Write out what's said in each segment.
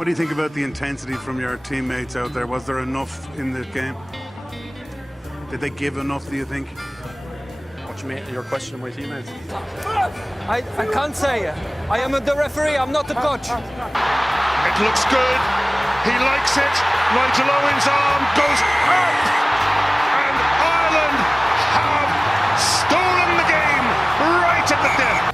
What do you think about the intensity from your teammates out there? Was there enough in the game? Did they give enough, do you think? What do you mean? Your question of my teammates? I can't say. I am the referee, I'm not the coach. It looks good. He likes it. Nigel Owen's arm goes up. And Ireland have stolen the game right at the death.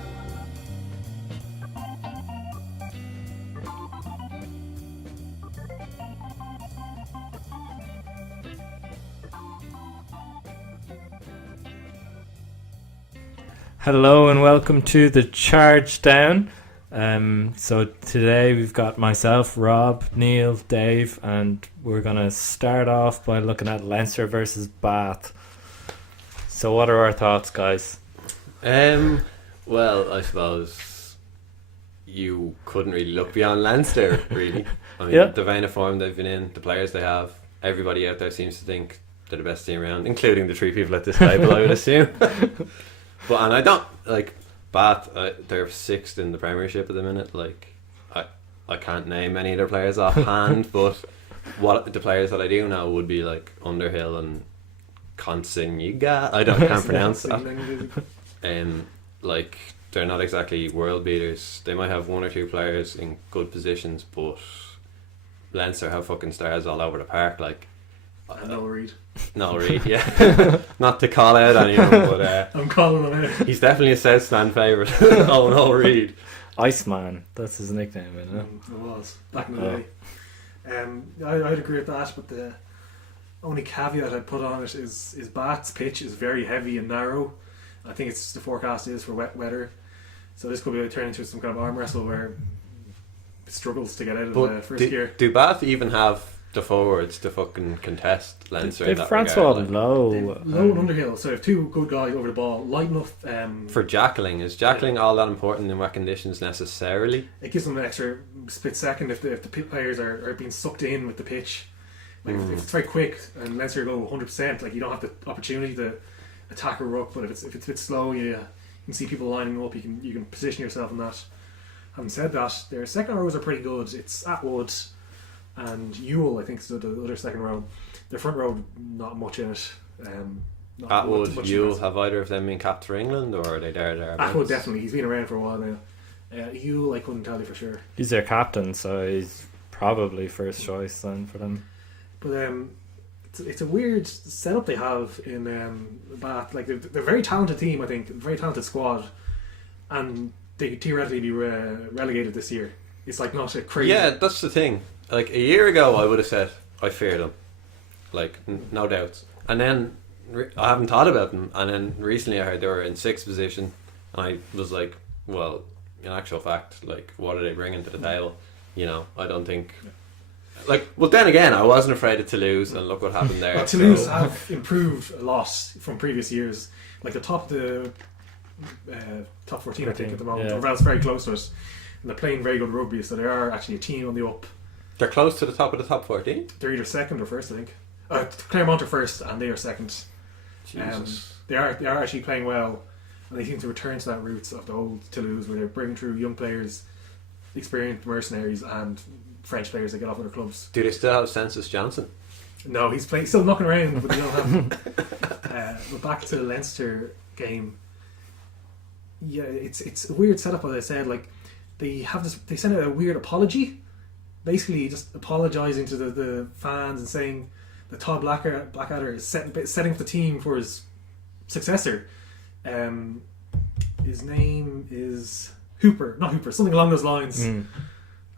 Hello and welcome to the Charge Down. So today we've got myself, Rob, Neil, Dave, and we're going to start off by looking at Leinster versus Bath. So what are our thoughts, guys? Well, I suppose you couldn't really look beyond Leinster, really. I mean, Yeah. the vein of form they've been in, the players they have, everybody out there seems to think they're the best team around, including the three people at this table, I would assume. But and I don't like Bath. They're sixth in the Premiership at the minute. Like I can't name any of their players offhand, but what the players that I do know would be like Underhill and Consigniga. Can't pronounce that. Like they're not exactly world beaters. They might have one or two players in good positions, but Leinster have fucking stars all over the park. Like Noel Reid. Noel Reid, yeah. Not to call out anyone, but I'm calling him out. he's definitely a South Stand favourite. Oh, Noel Reid. Iceman, that's his nickname, isn't it? It was back in the day. I'd agree with that, but the only caveat I'd put on it is Bath's pitch is very heavy and narrow. I think it's the forecast is for wet weather, so this could be turning into some kind of arm wrestle where it struggles to get out of the first gear. Do Bath even have the forwards to fucking contest Leinster in They've that Francois regard? Like, Lowe. Low and Underhill, so if two good guys over the ball, light enough. for jackling, is jackling all that important in wet conditions necessarily? It gives them an extra split second if the players are being sucked in with the pitch. Like if it's very quick and Leinster go 100%, like you don't have the opportunity to attack a ruck. But if it's a bit slow, you can see people lining up. You can position yourself in that. Having said that, their second rows are pretty good. It's Atwood and Ewell, I think, is the other second row. The front row, not much in it. Atwood, Ewell, have either of them been capped for England, or are they there? Atwood definitely. He's been around for a while now. Ewell, I couldn't tell you for sure. He's their captain, so he's probably first choice then for them. But it's a weird setup they have in Bath. Like they're a very talented team, I think, a very talented squad, and they could theoretically be relegated this year. It's like not a crazy. Yeah, that's the thing. Like a year ago, I would have said I fear them, like no doubts. And then I haven't thought about them. And then recently, I heard they were in sixth position, and I was like, well, in actual fact, like what are they bringing to the table? You know, I don't think. Like, well, then again, I wasn't afraid of Toulouse, and look what happened there. Well, Toulouse have improved a lot from previous years. Like the top top 14, I think, at the moment, or else very close to it. And they're playing very good rugby, so they are actually a team on the up. They're close to the top of the top 14. They're either second or first, I think. Claremont are first, and they are second. Jesus. They are actually playing well, and they seem to return to that roots of the old Toulouse, where they're bringing through young players, experienced mercenaries, and French players that get off other clubs. Do they still have Census Johnson? No, he's still knocking around, but they don't have him. But back to the Leinster game. Yeah, it's a weird setup, as I said. Like they sent out a weird apology, basically just apologising to the fans and saying that Todd Blackadder is setting up the team for his successor. His name is not Hooper, something along those lines. I think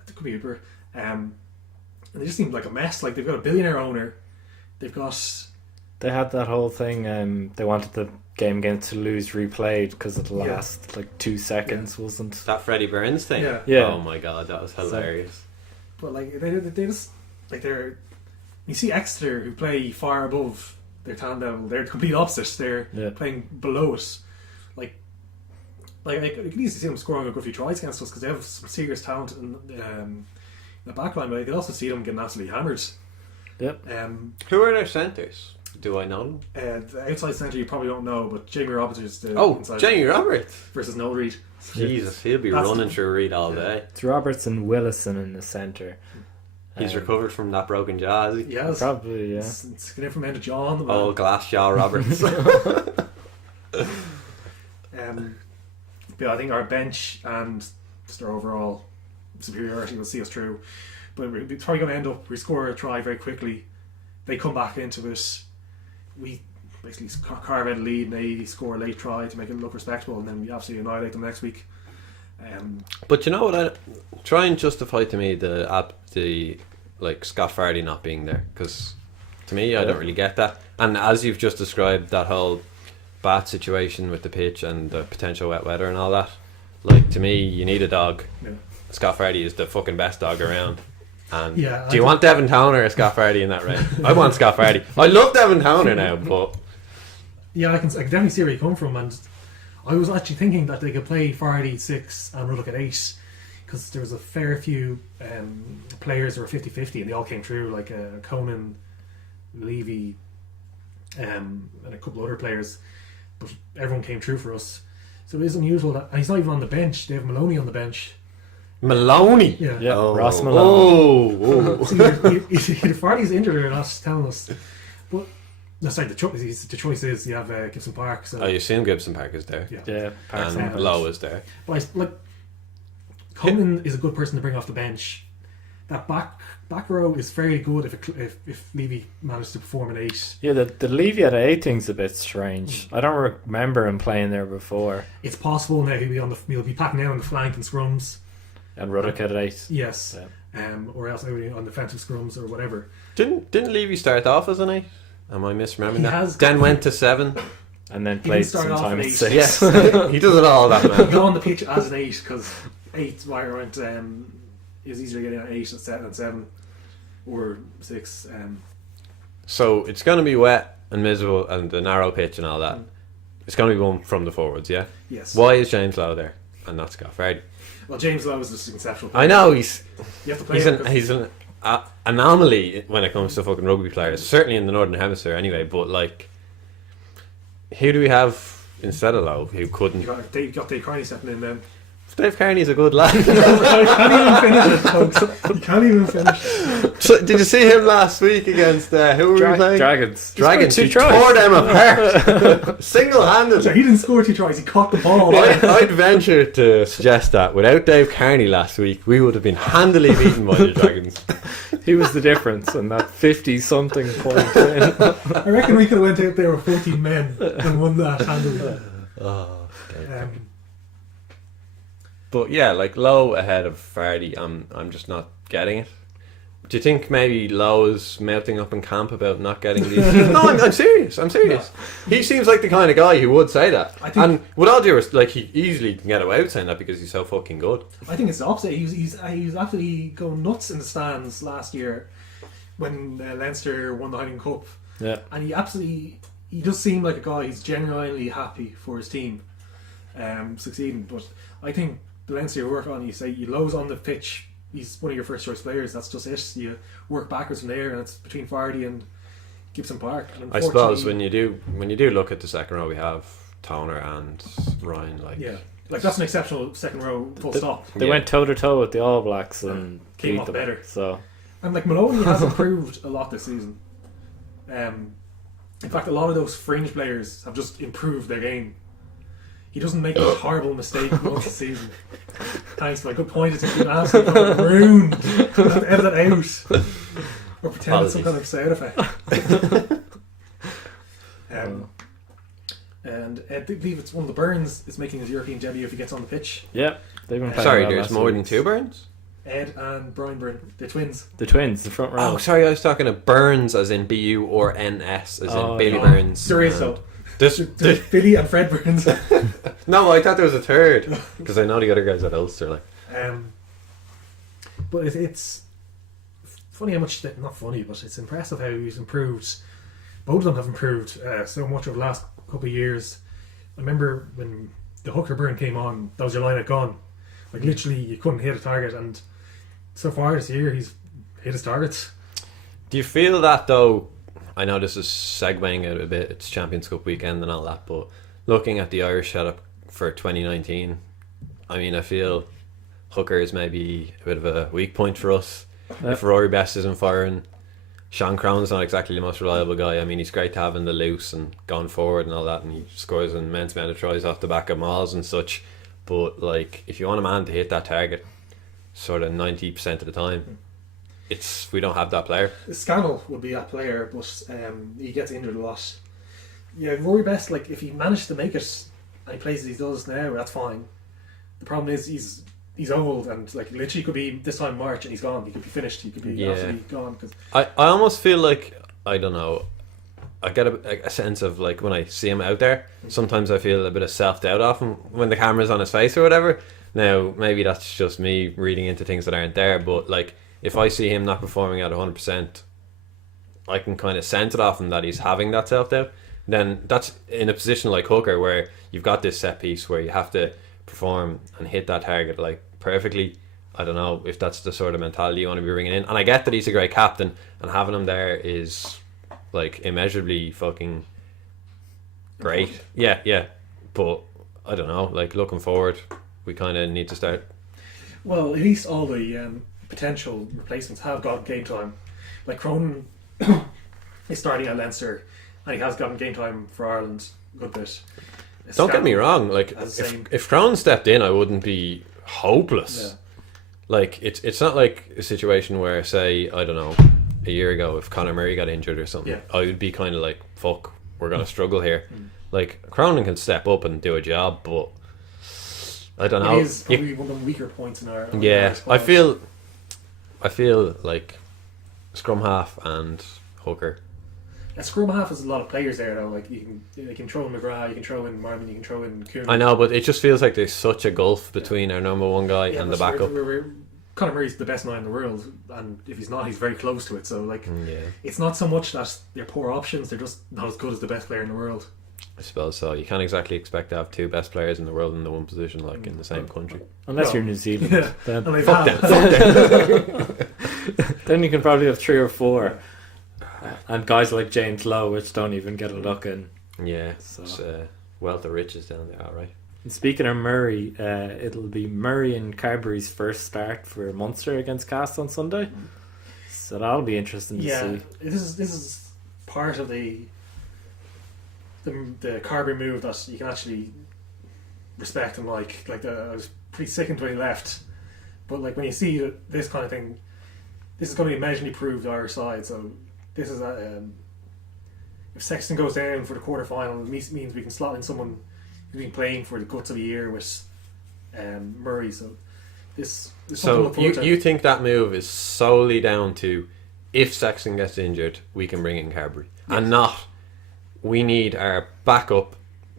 it could be Hooper. And they just seem like a mess. Like they've got a billionaire owner. They had that whole thing. They wanted the game against Toulouse replayed because of the last 2 seconds, wasn't that Freddie Burns thing? Yeah. Oh my god, that was hilarious. But like they just like they're. You see Exeter, who play far above their talent level. They're the complete opposite. They're playing below it. Like I could easily see them scoring a good few tries against us because they have some serious talent in the back line. But I could also see them getting absolutely hammered. Yep. Who are their centres? Do I know them? The outside centre you probably don't know, but Jamie Roberts is the Oh, inside Jamie Roberts. versus Noel Reid. Jesus, he'll be That's- running through Reed all day. It's Roberts and Willison in the centre. He's recovered from that broken jaw, has he? Yes. Probably, yeah. It's going from end of John. Old glass jaw Roberts. But I think our bench and just our overall superiority will see us through. But we're probably going to end up, we score a try very quickly. They come back into it. We basically carve out a lead and they score a late try to make it look respectable, and then we absolutely annihilate them next week. But you know what? I try and justify to me the like Scott Fardy not being there, because to me I don't really get that. And as you've just described that whole bat situation with the pitch and the potential wet weather and all that, like to me you need a dog. Yeah. Scott Fardy is the fucking best dog around. And Yeah, do you want Devin Towner or Scott Fardy in that round? I want Scott Fardy. I love Devin Towner now, but Yeah, I can definitely see where you come from, and I was actually thinking that they could play Fardy 6 and Ruddock at 8, because there was a fair few players who were 50-50 and they all came through, like Conan, Levy, and a couple other players, but everyone came through for us. So it is unusual that, and he's not even on the bench. They have Maloney on the bench. Maloney. Yeah. Yeah, Oh. Ross Malone. Oh. So either Fardy's injured or not telling us. But no, sorry, the choice is you have Gibson Park. So I assume Gibson Park is there. yeah. Yeah, Parks And and Lowe is there. But like, Conan is a good person to bring off the bench. That back row is fairly good if Levy managed to perform an 8. Yeah, the Levy at 8 thing's a bit strange. I don't remember him playing there before. It's possible now he'll be packing out on the flank and scrums. And Ruddock at 8. Yes. Yeah. Or else out on defensive scrums or whatever. Didn't Levy start off as an 8? Am I misremembering He that? has- Then went to 7. And then He played didn't start off sometime at at 8. 6. Yes, he does it all, that He man. got on the pitch as an 8 because 8 aren't is easier getting an 8 than 7 or 6. So it's going to be wet and miserable and the narrow pitch and all that. It's going to be one from the forwards, yeah? Yes. Why is James Lowe there and not Scott Fardy? Well, James Lowe is just a conceptual. I know he's You have to play him 'cause he's an anomaly when it comes to fucking rugby players, certainly in the Northern Hemisphere anyway, but like, who do we have instead of Lowe who couldn't? you got Dave Carney stepping in then. Dave Kearney's a good lad. I can't even finish it, folks. You can't even finish. So, did you see him last week against who were we playing? Dragons. Dragons. He He scored 2 tries. tore them apart single-handed. So he didn't score 2 tries. He caught the ball. I'd venture to suggest that without Dave Kearney last week, we would have been handily beaten by the Dragons. He was the difference in that 50-something point win. I reckon we could have went out there with 14 men and won that handily. But yeah, like Lowe ahead of Fardy, I'm just not getting it. Do you think maybe Lowe is melting up in camp about not getting these? No, I'm serious. I'm serious. He seems like the kind of guy who would say that. I think- And with all due respect, like he easily can get away with saying that because he's so fucking good. I think it's the opposite. He was absolutely going nuts in the stands last year when Leinster won the Heineken Cup. Yeah. And he does seem like a guy who's genuinely happy for his team succeeding. But I think the Leinster you work on, you say you Lowe's on the pitch, he's one of your first choice players, that's just it. You work backwards from there, and it's between Fardy and Gibson Park. And I suppose when you do look at the second row, we have Toner and Ryan. Like that's an exceptional second row, full stop. They Yeah. went toe to toe with the All Blacks and Came beat off them. better. So And like Maloney has improved a lot this season. In fact, a lot of those fringe players have just improved their game. He doesn't make a horrible mistake once a season. Thanks, my good point. It's been absolutely ruined. I'll have to edit it out or pretend it's some kind of sound effect. And I believe it's one of the Burns is making his European debut if he gets on the pitch. yeah, they've been playing Sorry, well there's last more week. than 2 Burns? Ed and Brian Byrne, the twins. The twins, the front row. Oh, sorry, I was talking of Burns as in BU or NS as Oh, in Billy yeah. Burns. There is and though. This, Billy and Fred Burns. no, I thought there was a third because I know the other guys at Ulster. Like, But it's funny how much not funny, but it's impressive how he's improved. Both of them have improved so much over the last couple of years. I remember when the hooker burn came on, that was your line at gone. Like literally, you couldn't hit a target, and so far this year he's hit his targets. do you feel that though? I know this is segueing out a bit. It's Champions Cup weekend and all that, but looking at the Irish setup for 2019, I mean, I feel hooker is maybe a bit of a weak point for us. If Rory Best isn't firing, Sean Crown's not exactly the most reliable guy. I mean, he's great to have in the loose and going forward and all that, and he scores an immense amount of tries off the back of mauls and such. But like, if you want a man to hit that target sort of 90% of the time, we don't have that player. Scannell would be that player, but he gets injured a lot. Yeah, Rory Best, like, if he managed to make it and he plays as he does now, that's fine. The problem is he's old, and like literally could be this time March and he's gone. He could be finished. He could be absolutely gone. Cause I almost feel like, I don't know, I get a sense of like when I see him out there, sometimes I feel a bit of self-doubt off him when the camera's on his face or whatever. Now maybe that's just me reading into things that aren't there, but like if I see him not performing at 100%, I can kind of sense it off him that he's having that self-doubt. Then that's in a position like hooker where you've got this set piece where you have to perform and hit that target like perfectly. I don't know if that's the sort of mentality you want to be bringing in, and I get that he's a great captain and having him there is like immeasurably fucking great. Yeah, but I don't know, like looking forward, we kind of need to start. Well, at least all the potential replacements have got game time. Like Cronin is starting at Leinster, and he has gotten game time for Ireland a good bit. Don't get me wrong, like if Cronin stepped in, I wouldn't be hopeless. Yeah. Like it's not like a situation where, say, I don't know, a year ago if Conor Murray got injured or something, I would be kind of like, fuck, we're gonna struggle here. Like Cronin can step up and do a job, but I don't know. It is probably one of the weaker points in our I feel like scrum half and hooker. A scrum half has a lot of players there though. Like you can throw in McGrath, you can throw in Marmon, you can throw in Cooney. I know, but it just feels like there's such a gulf between our number one guy and the backup. Conor Murray's the best 9 in the world, and if he's not, he's very close to it. So like, it's not so much that they're poor options; they're just not as good as the best player in the world. I suppose so. You can't exactly expect to have two best players in the world in the one position, like in the same country. Unless you're New Zealand. Yeah. Then, fuck them. then you can probably have 3 or 4. And guys like James Lowe, which don't even get a look in. Yeah, so. It's wealth of riches down there, alright. And speaking of Murray, it'll be Murray and Carberry's first start for Munster against Cast on Sunday. So that'll be interesting to see. This is part of the Carberry move that you can actually respect and like. I was pretty sickened when he left, but like when you see this kind of thing, this is going to be immediately proved Irish side. So this is if Sexton goes down for the quarter final, it means we can slot in someone who's been playing for the guts of a year with Murray. So this. So you think that move is solely down to if Sexton gets injured, we can bring in Carberry, and not we need our backup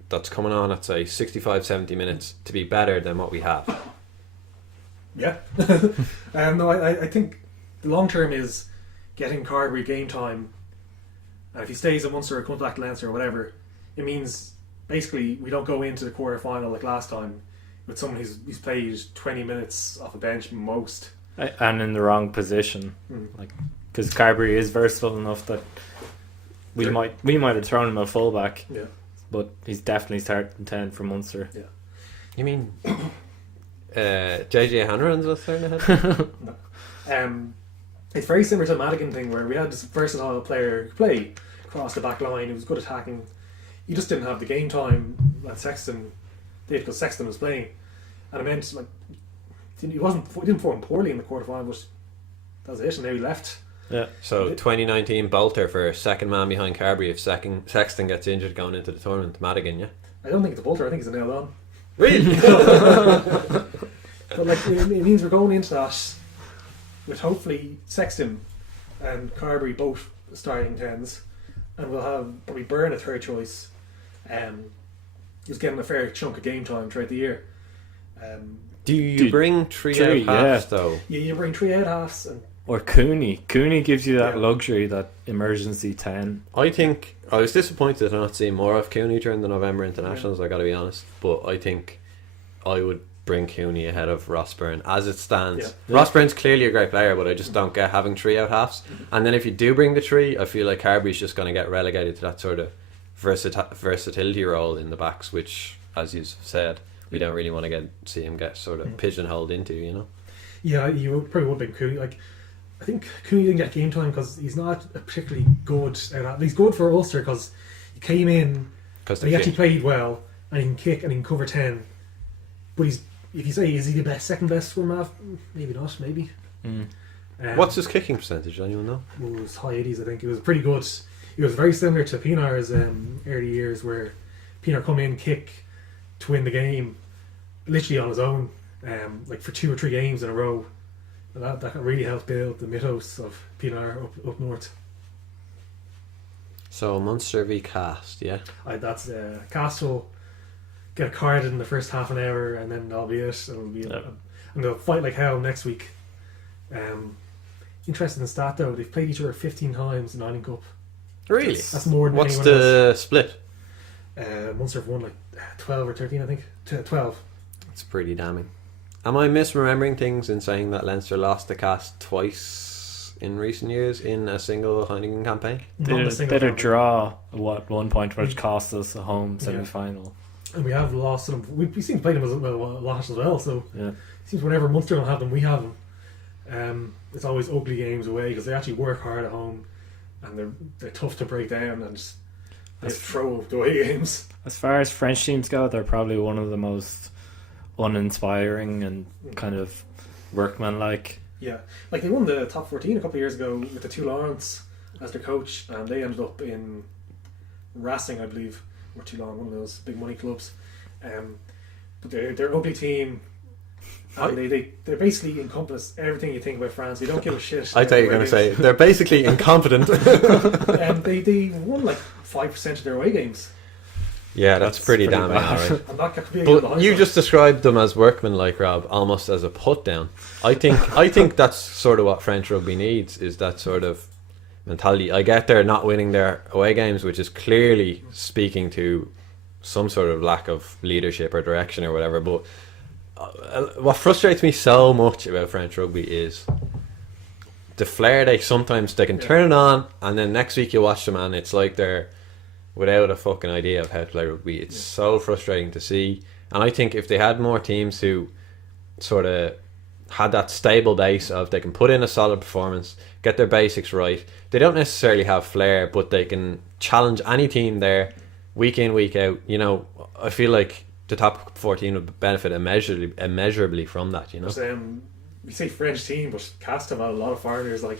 that's coming on at say 65-70 minutes to be better than what we have. Yeah. No, I think the long term is getting Carberry game time, and if he stays at Munster or comes back to Leinster or whatever, it means basically we don't go into the quarter final like last time with someone who's played 20 minutes off a bench most, and in the wrong position, like because Carberry is versatile enough that we might have thrown him a fullback, but he's definitely starting 10 for Munster. Yeah. You mean JJ Hanrahan's what's there in the head? No. It's very similar to the Madigan thing where we had this versatile player who play across the back line. He was good attacking. He just didn't have the game time that Sexton did because Sexton was playing, and it meant like he didn't perform poorly in the quarterfinal, but that was it. And now he left. Yeah. So 2019 Bolter for second man behind Carberry if Sexton gets injured going into the tournament. Madigan, yeah. I don't think it's a Bolter. I think it's a nailed on. Really? But like it means we're going into that with hopefully Sexton and Carberry both starting 10s, and we'll have probably Byrne a third choice. Who's getting a fair chunk of game time throughout the year. Do you bring three out halves though? Yeah, you bring 3 out halves or Cooney. Cooney gives you that luxury, that emergency 10. I think I was disappointed to not see more of Cooney during the November internationals. I got to be honest, but I think I would bring Cooney ahead of Ross Byrne as it stands. Yeah. Ross Byrne's clearly a great player, but I just don't get having 3 out halves. And then if you do bring the 3, I feel like Carby's just going to get relegated to that sort of versatility role in the backs, which, as you said, we don't really want to see him get sort of pigeonholed into, you know. Yeah, you probably would bring Cooney. Like, I think Cooney didn't get game time because he's not a particularly good. He's good for Ulster because he came in and he actually played well, and he can kick and he can cover 10. But if you say, is he the second best swim half? Maybe not. Maybe. What's his kicking percentage? Anyone know? It was high 80s. I think it was pretty good. It was very similar to Pinar's early years, where Pinar come in, kick to win the game, literally on his own, like for 2 or 3 games in a row. And that really helped build the mythos of Pinar up north. So Munster v Cast, yeah. That's Cast will get a card in the first half an hour, and then that'll be it. And they'll fight like hell next week. Interesting stat though, they've played each other 15 times in Ireland Cup. Really? That's more than What's anyone the else. split? Munster have won like 12 or 13, I think. 12. It's pretty damning. Am I misremembering things in saying that Leinster lost the Cast twice in recent years in a single Heineken campaign? Not a single Did a time. draw at one point, which cost us a home semi-final. And we have lost them. We seem to play them a lot as well. So Yeah. it seems whenever Munster don't have them, we have them. It's always ugly games away because they actually work hard at home, and they're tough to break down, and they just throw the away games. As far as French teams go, they're probably one of the most uninspiring and kind of workmanlike. Yeah, like they won the top 14 a couple of years ago with the 2 Lawrence as their coach, and they ended up in Racing, I believe, or Toulon, one of those big money clubs. But they're an ugly team. And they basically encompass everything you think about France. They don't give a shit. I thought you were going to say they're basically incompetent. They won like 5% of their away games. Yeah, that's pretty damning, bad. alright. I'm not completely on the But high you side. just described them as workmanlike, Rob, almost as a put down. I think that's sort of what French rugby needs, is that sort of mentality. I get they're not winning their away games, which is clearly speaking to some sort of lack of leadership or direction or whatever, but what frustrates me so much about French rugby is the flair they can turn it on, and then next week you watch them and it's like they're without a fucking idea of how to play rugby. It's so frustrating to see. And I think if they had more teams who sort of had that stable base of they can put in a solid performance, get their basics right, they don't necessarily have flair, but they can challenge any team there week in, week out. You know, I feel like the top 14 would benefit immeasurably from that, you know. But, we say French team, but Cast have had a lot of foreigners. Like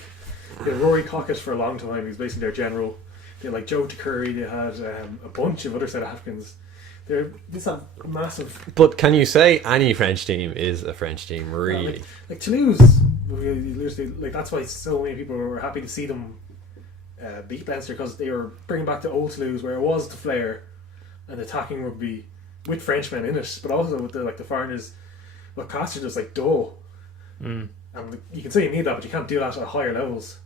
they had Rory Cockett for a long time. He was basically their general. They had like Joe Curry. They had a bunch of other South Africans. This have massive. But can you say any French team is a French team, really? Like Toulouse, like that's why so many people were happy to see them beat Leinster, because they were bringing back the old Toulouse, where it was the flair and attacking rugby with Frenchmen in it, but also with the foreigners. But Cast are just like dull, and you can say you need that, but you can't do that at higher levels.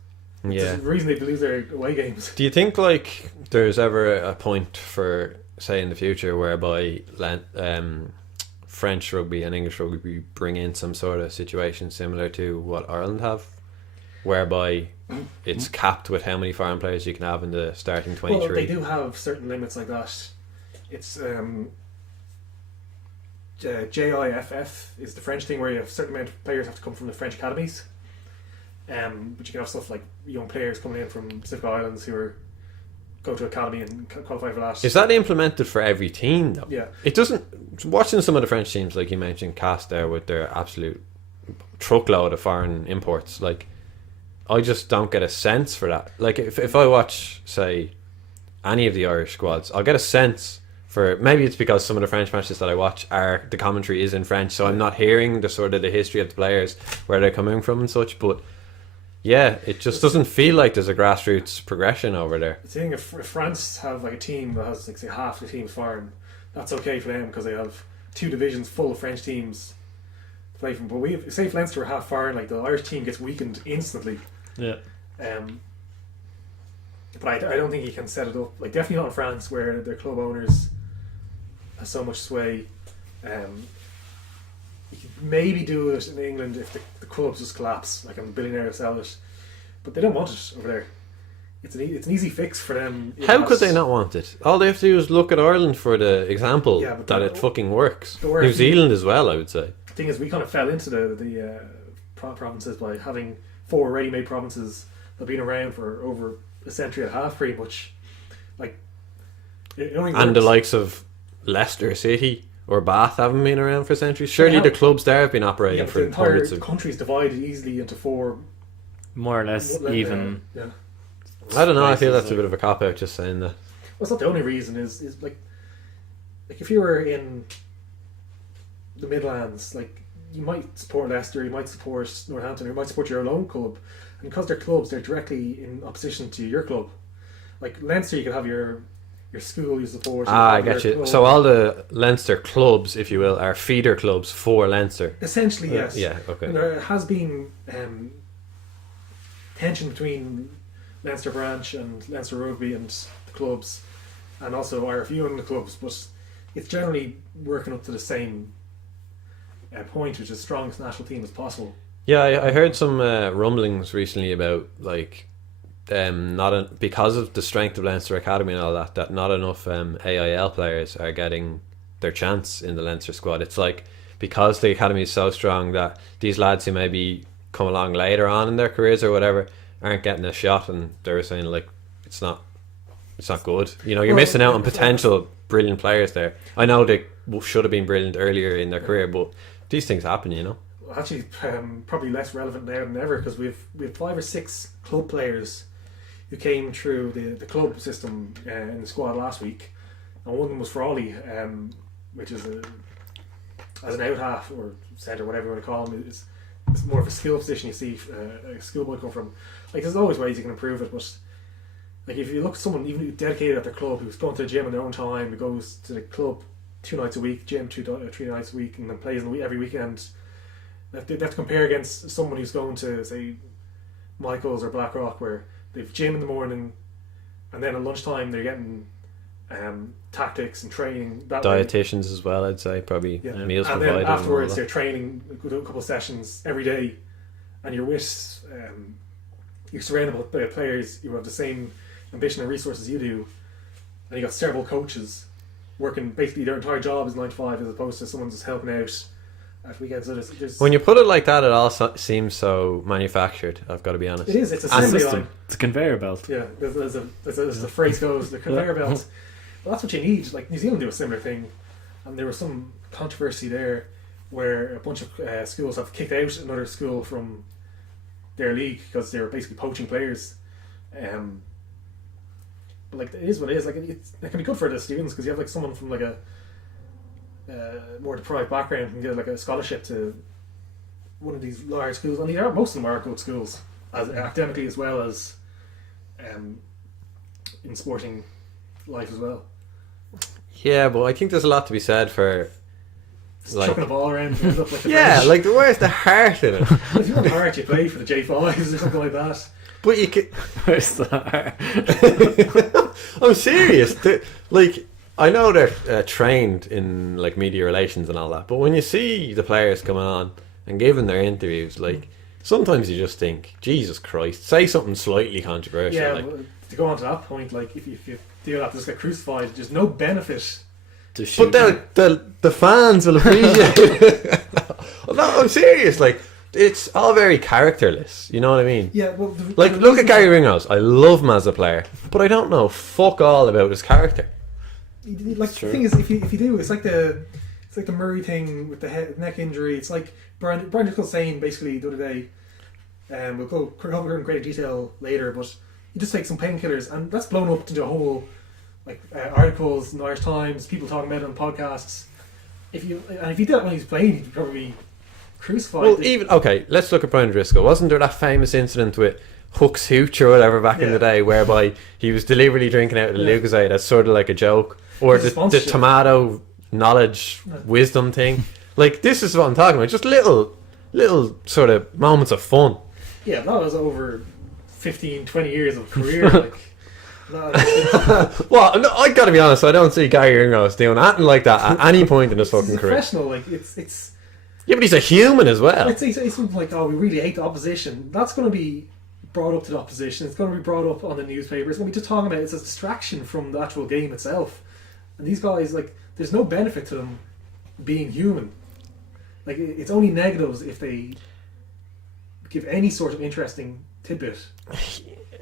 Yeah. It's the reason they lose their away games. Do you think like there's ever a point for, say, in the future whereby French rugby and English rugby bring in some sort of situation similar to what Ireland have, whereby it's capped with how many foreign players you can have in the starting 23? Well, they do have certain limits like that. It's JIFF is the French thing, where you have a certain amount of players have to come from the French academies. But you can have stuff like young players coming in from Pacific Islands who go to academy and qualify for that. Is that implemented for every team though? Yeah. It doesn't. Watching some of the French teams, like you mentioned, Cast there with their absolute truckload of foreign imports, like I just don't get a sense for that. Like if I watch, say, any of the Irish squads, I'll get a sense for, maybe it's because some of the French matches that I watch the commentary is in French, so I'm not hearing the sort of the history of the players, where they're coming from and such, but yeah, it just doesn't feel like there's a grassroots progression over there. The thing, if France have like a team that has like say half the team's foreign, that's okay for them because they have 2 divisions full of French teams to play from. But say if Leinster were half foreign, like the Irish team gets weakened instantly. Yeah. But I don't think you can set it up, like definitely not in France, where their club owners have so much sway. You could maybe do it in England if the clubs just collapse, like, and the billionaires sell it. But they don't want it over there. It's an easy fix for them. How could they not want it? All they have to do is look at Ireland for the example but that it fucking works. the worst- New Zealand as well, I would say. The thing is, we kind of fell into the provinces by having 4 ready-made provinces that have been around for over a century and a half, pretty much. Like, it only And the works. likes of Leicester City or Bath haven't been around for centuries. Surely the clubs there have been operating Yeah, but for the entire hundreds of... country is divided easily into 4. More or less even. Yeah. I don't know, I feel places, that's a bit of a cop-out just saying that. Well, it's not the only reason. Is like if you were in the Midlands, like, you might support Leicester, you might support Northampton, or you might support your own club, and because they're clubs, they're directly in opposition to your club. Like Leinster, you could have your school you support. I get you. So all the Leinster clubs, if you will, are feeder clubs for Leinster. Essentially, yes. Yeah, okay. And there has been tension between Leinster branch and Leinster Rugby and the clubs, and also RFU and the clubs, but it's generally working up to the same point, which is strongest national team as possible. Yeah, I heard some rumblings recently about, like, because of the strength of Leinster Academy and all that not enough AIL players are getting their chance in the Leinster squad. It's like, because the academy is so strong that these lads who maybe come along later on in their careers or whatever aren't getting a shot, and they're saying, like, it's not good. You know, you're missing out on potential brilliant players there. I know they should have been brilliant earlier in their career, but these things happen, you know. Actually, probably less relevant now than ever, because we have 5 or 6 club players who came through the club system in the squad last week, and one of them was Frawley, which is as an out half or centre, whatever you want to call him. It's more of a skill position. You see a schoolboy come from. Like, there's always ways you can improve it, but like, if you look at someone even dedicated at their club, who's going to the gym in their own time, who goes to the club 2 nights a week, gym 3 nights a week, and then plays every weekend. They have to compare against someone who's going to, say, Michael's or Blackrock, where they've gym in the morning, and then at lunchtime they're getting tactics and training. Dietitians as well, I'd say, probably. Yeah. Meals and provided. then afterwards and they're training, do a couple of sessions every day, and you're with you're surrounded by players who have the same ambition and resources you do, and you got several coaches working basically their entire job is 9 to 5, as opposed to someone just helping out at weekends. So there's when you put it like that, it all seems so manufactured, I've got to be honest. it is. It's a And assembly System. line. It's a conveyor belt. Yeah, as the phrase goes, the conveyor belt. Well, that's what you need. Like, New Zealand do a similar thing, and there was some controversy there where a bunch of schools have kicked out another school from their league because they were basically poaching players. But like, it is what it is. Like, it can be good for the students, because you have like someone from like a more deprived background can get like a scholarship to one of these large schools, and most of them are good schools, as academically as well as in sporting life as well. Yeah, but I think there's a lot to be said for, Just like, chucking a ball around, build up like the yeah, French. like, where's the heart in it? If you want heart, you play for the J5s or something like that. But you can. Where's the heart? I'm serious. Like, I know they're trained in, like, media relations and all that, but when you see the players coming on and giving their interviews, like, sometimes you just think, Jesus Christ, say something slightly controversial. Yeah, like, well, to go on to that point, like, if you do that, just get crucified. There's no benefit. To shoot. but the fans will appreciate it. No, I'm serious. Like, it's all very characterless. You know what I mean? Yeah, well, Like, look at Gary Ringhouse. I love him as a player, but I don't know fuck all about his character. Like, the thing is, if you do, it's like the Murray thing with the neck injury. It's like Brian Driscoll saying basically the other day. We'll go cover in greater detail later, but you just take some painkillers, and that's blown up into a whole, like, articles in the Irish Times, people talking about it on podcasts. If you did that when he was playing, he'd probably be crucified. Well, okay, let's look at Brian Driscoll. Wasn't there that famous incident with Hook's Hooch or whatever back in the day, whereby he was deliberately drinking out of the Lucozade as sort of like a joke, or It's a the sponsorship. tomato knowledge wisdom thing? Like, this is what I'm talking about. Just little sort of moments of fun. Yeah, that was over 15, 20 years of career. Like, that, Well, no, I gotta be honest, I don't see Gary Ringhouse doing anything like that at any point in his he's fucking a career. professional. Like, it's Yeah, but he's a human as well. Let's say something like, "Oh, we really hate the opposition." That's going to be brought up to the opposition. It's going to be brought up on the newspaper. It's going to be just talking about it. It's a distraction from the actual game itself. And these guys, like, there's no benefit to them being human. Like, it's only negatives if they give any sort of interesting tidbit.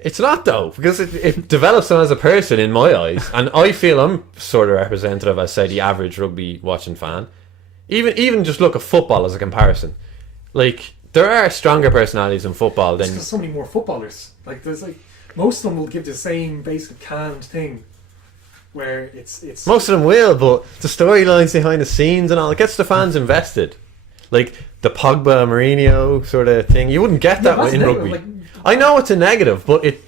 It's not though, because it develops them as a person in my eyes, and I feel I'm sort of representative as, say, the average rugby watching fan. Even just look at football as a comparison. Like, there are stronger personalities in football than... There's so many more footballers. Like, there's like, most of them will give the same basic canned thing, where it's Most of them will, but the storylines behind the scenes and all, it gets the fans invested. Like the Pogba Mourinho sort of thing, you wouldn't get that that's in negative, rugby. like- I know it's a negative, but it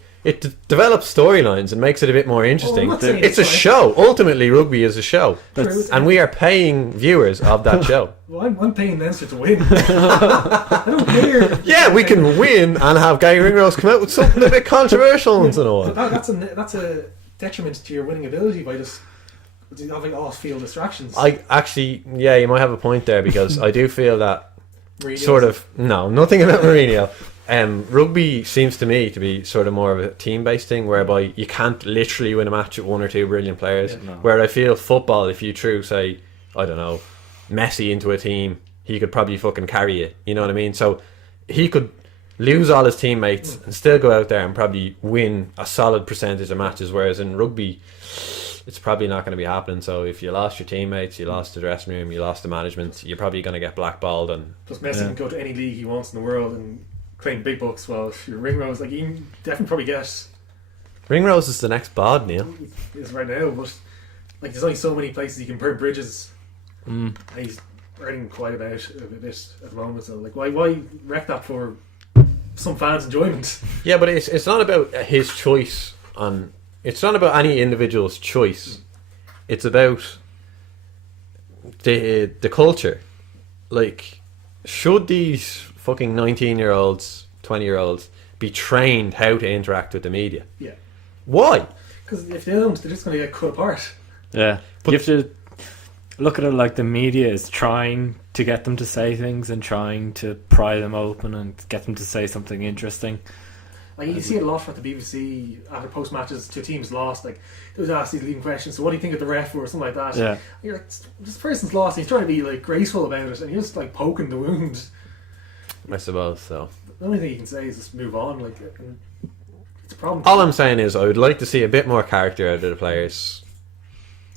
develops storylines and makes it a bit more interesting. not saying It's a it's like- show. Ultimately, rugby is a show, True. and we are paying viewers of that show. Well, I'm paying Leinster to win. I don't care. Yeah, we can win and have Gary Ringrose come out with something a bit controversial once in a But while. that's a detriment to your winning ability by just having off-field distractions. I actually, yeah, you might have a point there, because I do feel that Mourinho's- sort of, no, nothing about Mourinho. Rugby seems to me to be sort of more of a team-based thing, whereby you can't literally win a match with one or two brilliant players. Yeah, no. Where I feel football, if you threw, say, I don't know, Messi into a team, he could probably fucking carry it. You know what I mean? So he could lose all his teammates and still go out there and probably win a solid percentage of matches. Whereas in rugby, it's probably not going to be happening. So if you lost your teammates, you lost the dressing room, you lost the management, you're probably going to get blackballed. And Plus, Messi can go to any league he wants in the world and claim big bucks. Well, if you're Ringrose, like, you can definitely probably get Ringrose is the next bod, Neil. is right now, but like, there's only so many places you can burn bridges. And he's earning quite a bit at the moment. So, like, why wreck that for some fans' enjoyment? Yeah, but it's not about his choice on. It's not about any individual's choice. It's about the culture. Like, should these fucking 19-year-olds, 20-year-olds be trained how to interact with the media? Yeah, Why? because if they don't, they're just going to get cut apart. Yeah, you have to look at it like the media is trying to get them to say things and trying to pry them open and get them to say something interesting. Like, you see it a lot at the BBC after post matches, two teams lost. Like, they was asked these leading questions. So, what do you think of the ref or something like that? Yeah. You're like, this person's lost. And he's trying to be like graceful about it, and you're just like poking the wound. I suppose so. The only thing you can say is just move on. Like, and it's a problem. All I'm saying is I would like to see a bit more character out of the players.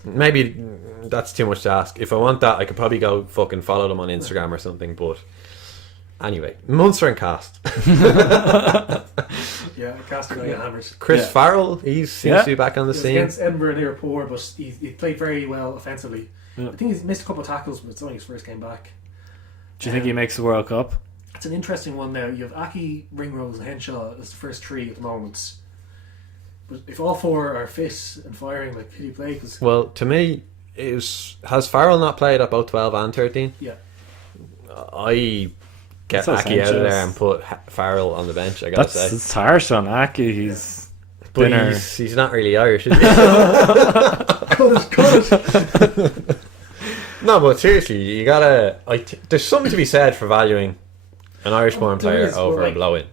Maybe that's too much to ask. If I want that, I could probably go fucking follow them on Instagram or something. But anyway, Munster and Cast. Yeah, Castor got hammered. Chris Yeah. Farrell, he seems to be back on the It was scene. against Edinburgh, and they were poor, but he played very well offensively. Yeah. I think he's missed a couple of tackles, but it's only his first game back. Do you think he makes the World Cup? It's an interesting one now. You have Aki, Ringrose, and Henshaw as the first three at the moment. But if all four are fit and firing, like, who do you play? Because Well, to me, has Farrell not played at both 12 and 13? yeah, I get That's Aki out of Sanchez. there and put Farrell on the bench, I gotta say. It's harsh on Aki. He's But dinner. he's not really Irish, is he? cut it. No, but seriously, you gotta. There's something to be said for valuing an Irish-born There player is, but, over a like, blow-in.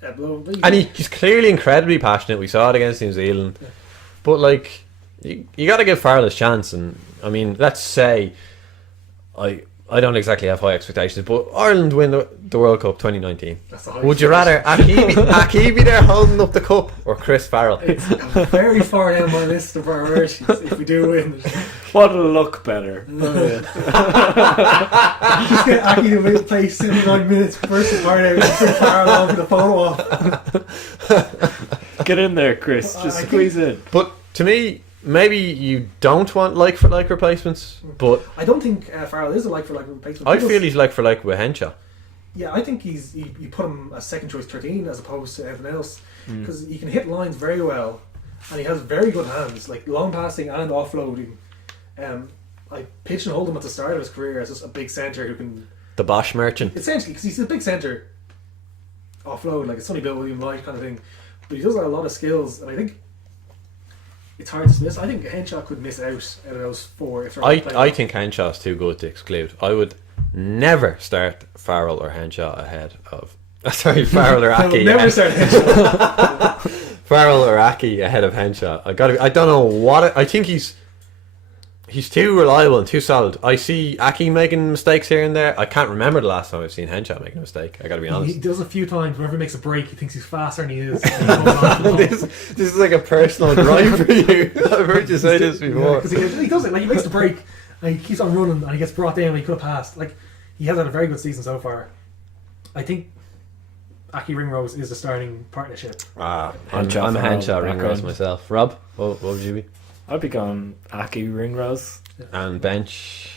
But And he's clearly incredibly passionate. We saw it against New Zealand. But, like, you got to give Farrell his chance. And, I mean, let's say I don't exactly have high expectations, but Ireland win the World Cup 2019. That's the high Would you rather Aki be there holding up the cup or Chris Farrell? It's very far down my list of priorities if we do win. What'll look better? Just get Aki to play 79 minutes first part out and put Farrell on for the photo op. Get in there, Chris. I Just think- squeeze in. But to me, maybe you don't want like-for-like replacements, but I don't think Farrell is a like-for-like replacement. I People- feel he's like-for-like with Henshaw. Yeah, I think you put him as second choice 13 as opposed to anything else Hmm. because he can hit lines very well and he has very good hands, like long passing and offloading. I pigeonholed him at the start of his career as just a big centre who can The Bosch merchant. essentially, because he's a big centre, offload like a Sonny Bill William Light kind of thing, but he does have a lot of skills, and I think it's hard to miss. I think Henshaw could miss out of those four if they're all playing I think Henshaw's too good to exclude. I would never start Farrell or Henshaw ahead of. Sorry, Farrell or Aki. Never start Henshaw. Farrell or Aki ahead of Henshaw. I don't know what. I think he's too reliable and too solid. I see Aki making mistakes here and there. I can't remember the last time I've seen Henshaw making a mistake. I got to be honest. He does a few times. Whenever he makes a break, he thinks he's faster than he is. This is like a personal gripe for you. I've heard you say this before. Because he does it. Like, he makes the break and he keeps on running and he gets brought down and he could have passed. Like, he has had a very good season so far. I think Aki Ringrose is the starting partnership. I'm Henshaw, Henshaw Farrell, Ringrose background. myself. Rob, what would you be? I'd be going Aki Ringrose. And bench.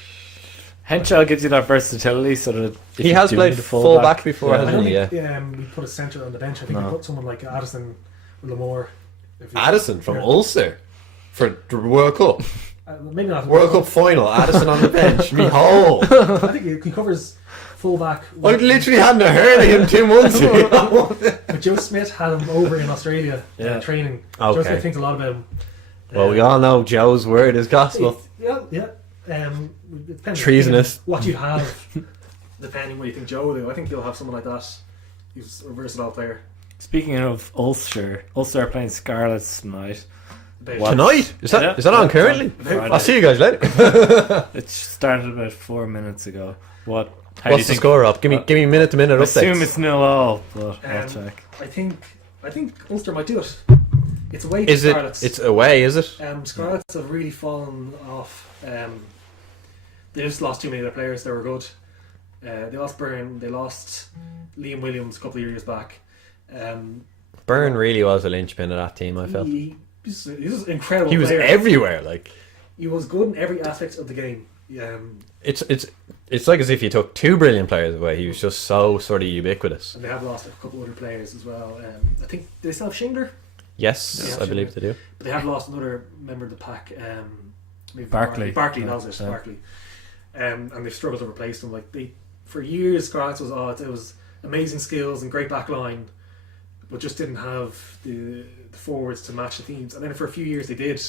Henshaw gives you that versatility, so that if He you has do played need a full back before, yeah. I hasn't don't he? think we put a centre on the bench. I think we put someone like Addison or Lamore. Addison from Ulster for the World Cup. Maybe not. World Cup final. Addison on the bench. Me whole. I think he covers full back. I literally hadn't heard of him 2 months ago. But Joe Smith had him over in Australia training. Okay. Joe Smith thinks a lot about him. Well, we all know Joe's word is gospel. Yeah. It depends Treasonous. what you have, depending what you think Joe will do. I think you'll have someone like that. He's a versatile player. Speaking of Ulster are playing Scarlets tonight. What? Tonight? Is that on currently? Friday. I'll see you guys later. It started about 4 minutes ago. How do you What's the think? score up? Give me minute to minute I assume updates. it's 0-0, but I'll Um, check. I think Ulster might do it. It's away to Is it? Scarlets. It's away, is it? Scarlets have really fallen off. They just lost too many of their players. They were good. They lost Byrne. They lost Liam Williams a couple of years back. Byrne really was a linchpin of that team, I felt. He was an incredible He was player. everywhere. Like He was good in every aspect of the game. it's like as if you took two brilliant players away. He was just so sort of ubiquitous. And they have lost a couple other players as well. I think they still have Shingler, Yes, Yeah, I believe they do. but they have lost another member of the pack. Maybe Barkley. Barkley, Yeah, that was it. yeah. Barkley. And they've struggled to replace them. Like for years, Scarlets was odd. It was amazing skills and great back line, but just didn't have the forwards to match the teams. And then for a few years, they did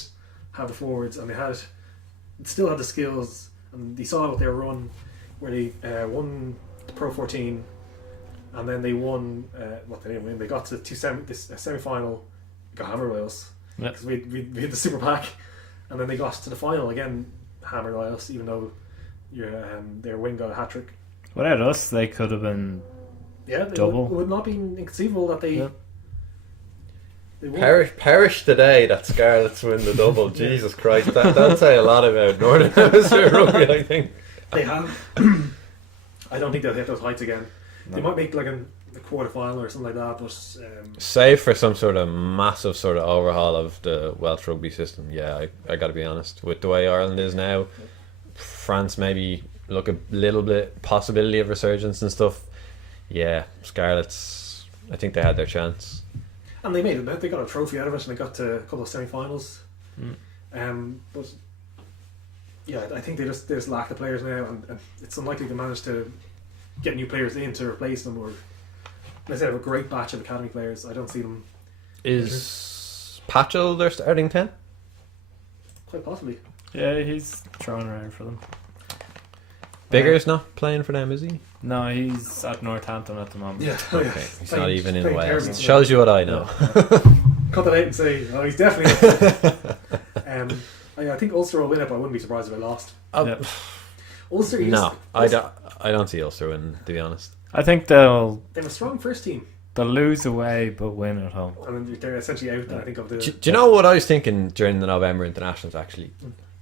have the forwards, and they still had the skills. And they saw what they run, where they won the Pro 14, and then they won. What they didn't win. They got to the semi-final. Got hammered by us because we had the super pack, and then they got to the final again, hammered by us. Even though their wing got a hat trick. Without us, they could have been. Yeah, Double. It would not be inconceivable that they. Yeah. They won. Perish today that Scarlets win the double. Jesus Christ, that'd say a lot about Northern Hemisphere rugby, I think. They have. I don't think they'll hit those heights again. No. They might make like a quarter final or something like that, but Save for some sort of massive sort of overhaul of the Welsh rugby system. Yeah, I got to be honest. With the way Ireland is now, France maybe look a little bit possibility of resurgence and stuff. Yeah, Scarlets, I think they had their chance. and they made it. They got a trophy out of it, and they got to a couple of semi-finals. But yeah, I think they just lack the players now, and it's unlikely to manage to get new players in to replace them. Or unless they have a great batch of academy players, I don't see them. Is Patchell their starting 10? Quite possibly. Yeah, he's throwing around for them. Bigger's not playing for them, is he? No, he's at Northampton at the moment. Yeah. Okay, he's not even in playing Wales. terribly. Shows you what I know. Cut that out and say, oh, he's definitely. I think Ulster will win it, but I wouldn't be surprised if they lost. Yep. Ulster, used No, I don't see Ulster winning, to be honest. I think they'll They have a strong first team, lose away but win at home. and then they're essentially out. I think of the. Do you know what I was thinking during the November internationals? Actually,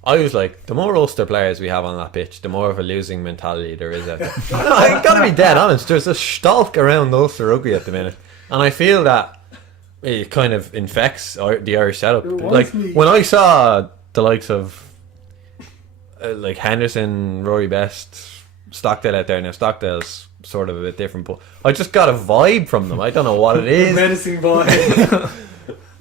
I was like, the more Ulster players we have on that pitch, the more of a losing mentality there is out there. I gotta be dead honest. There's a stalk around Ulster rugby at the minute, and I feel that it kind of infects the Irish setup. It reminds Like me- when I saw the likes of like Henderson, Rory Best, Stockdale out there. Now Stockdale's sort of a bit different, but I just got a vibe from them. I don't know what it is. menacing boy.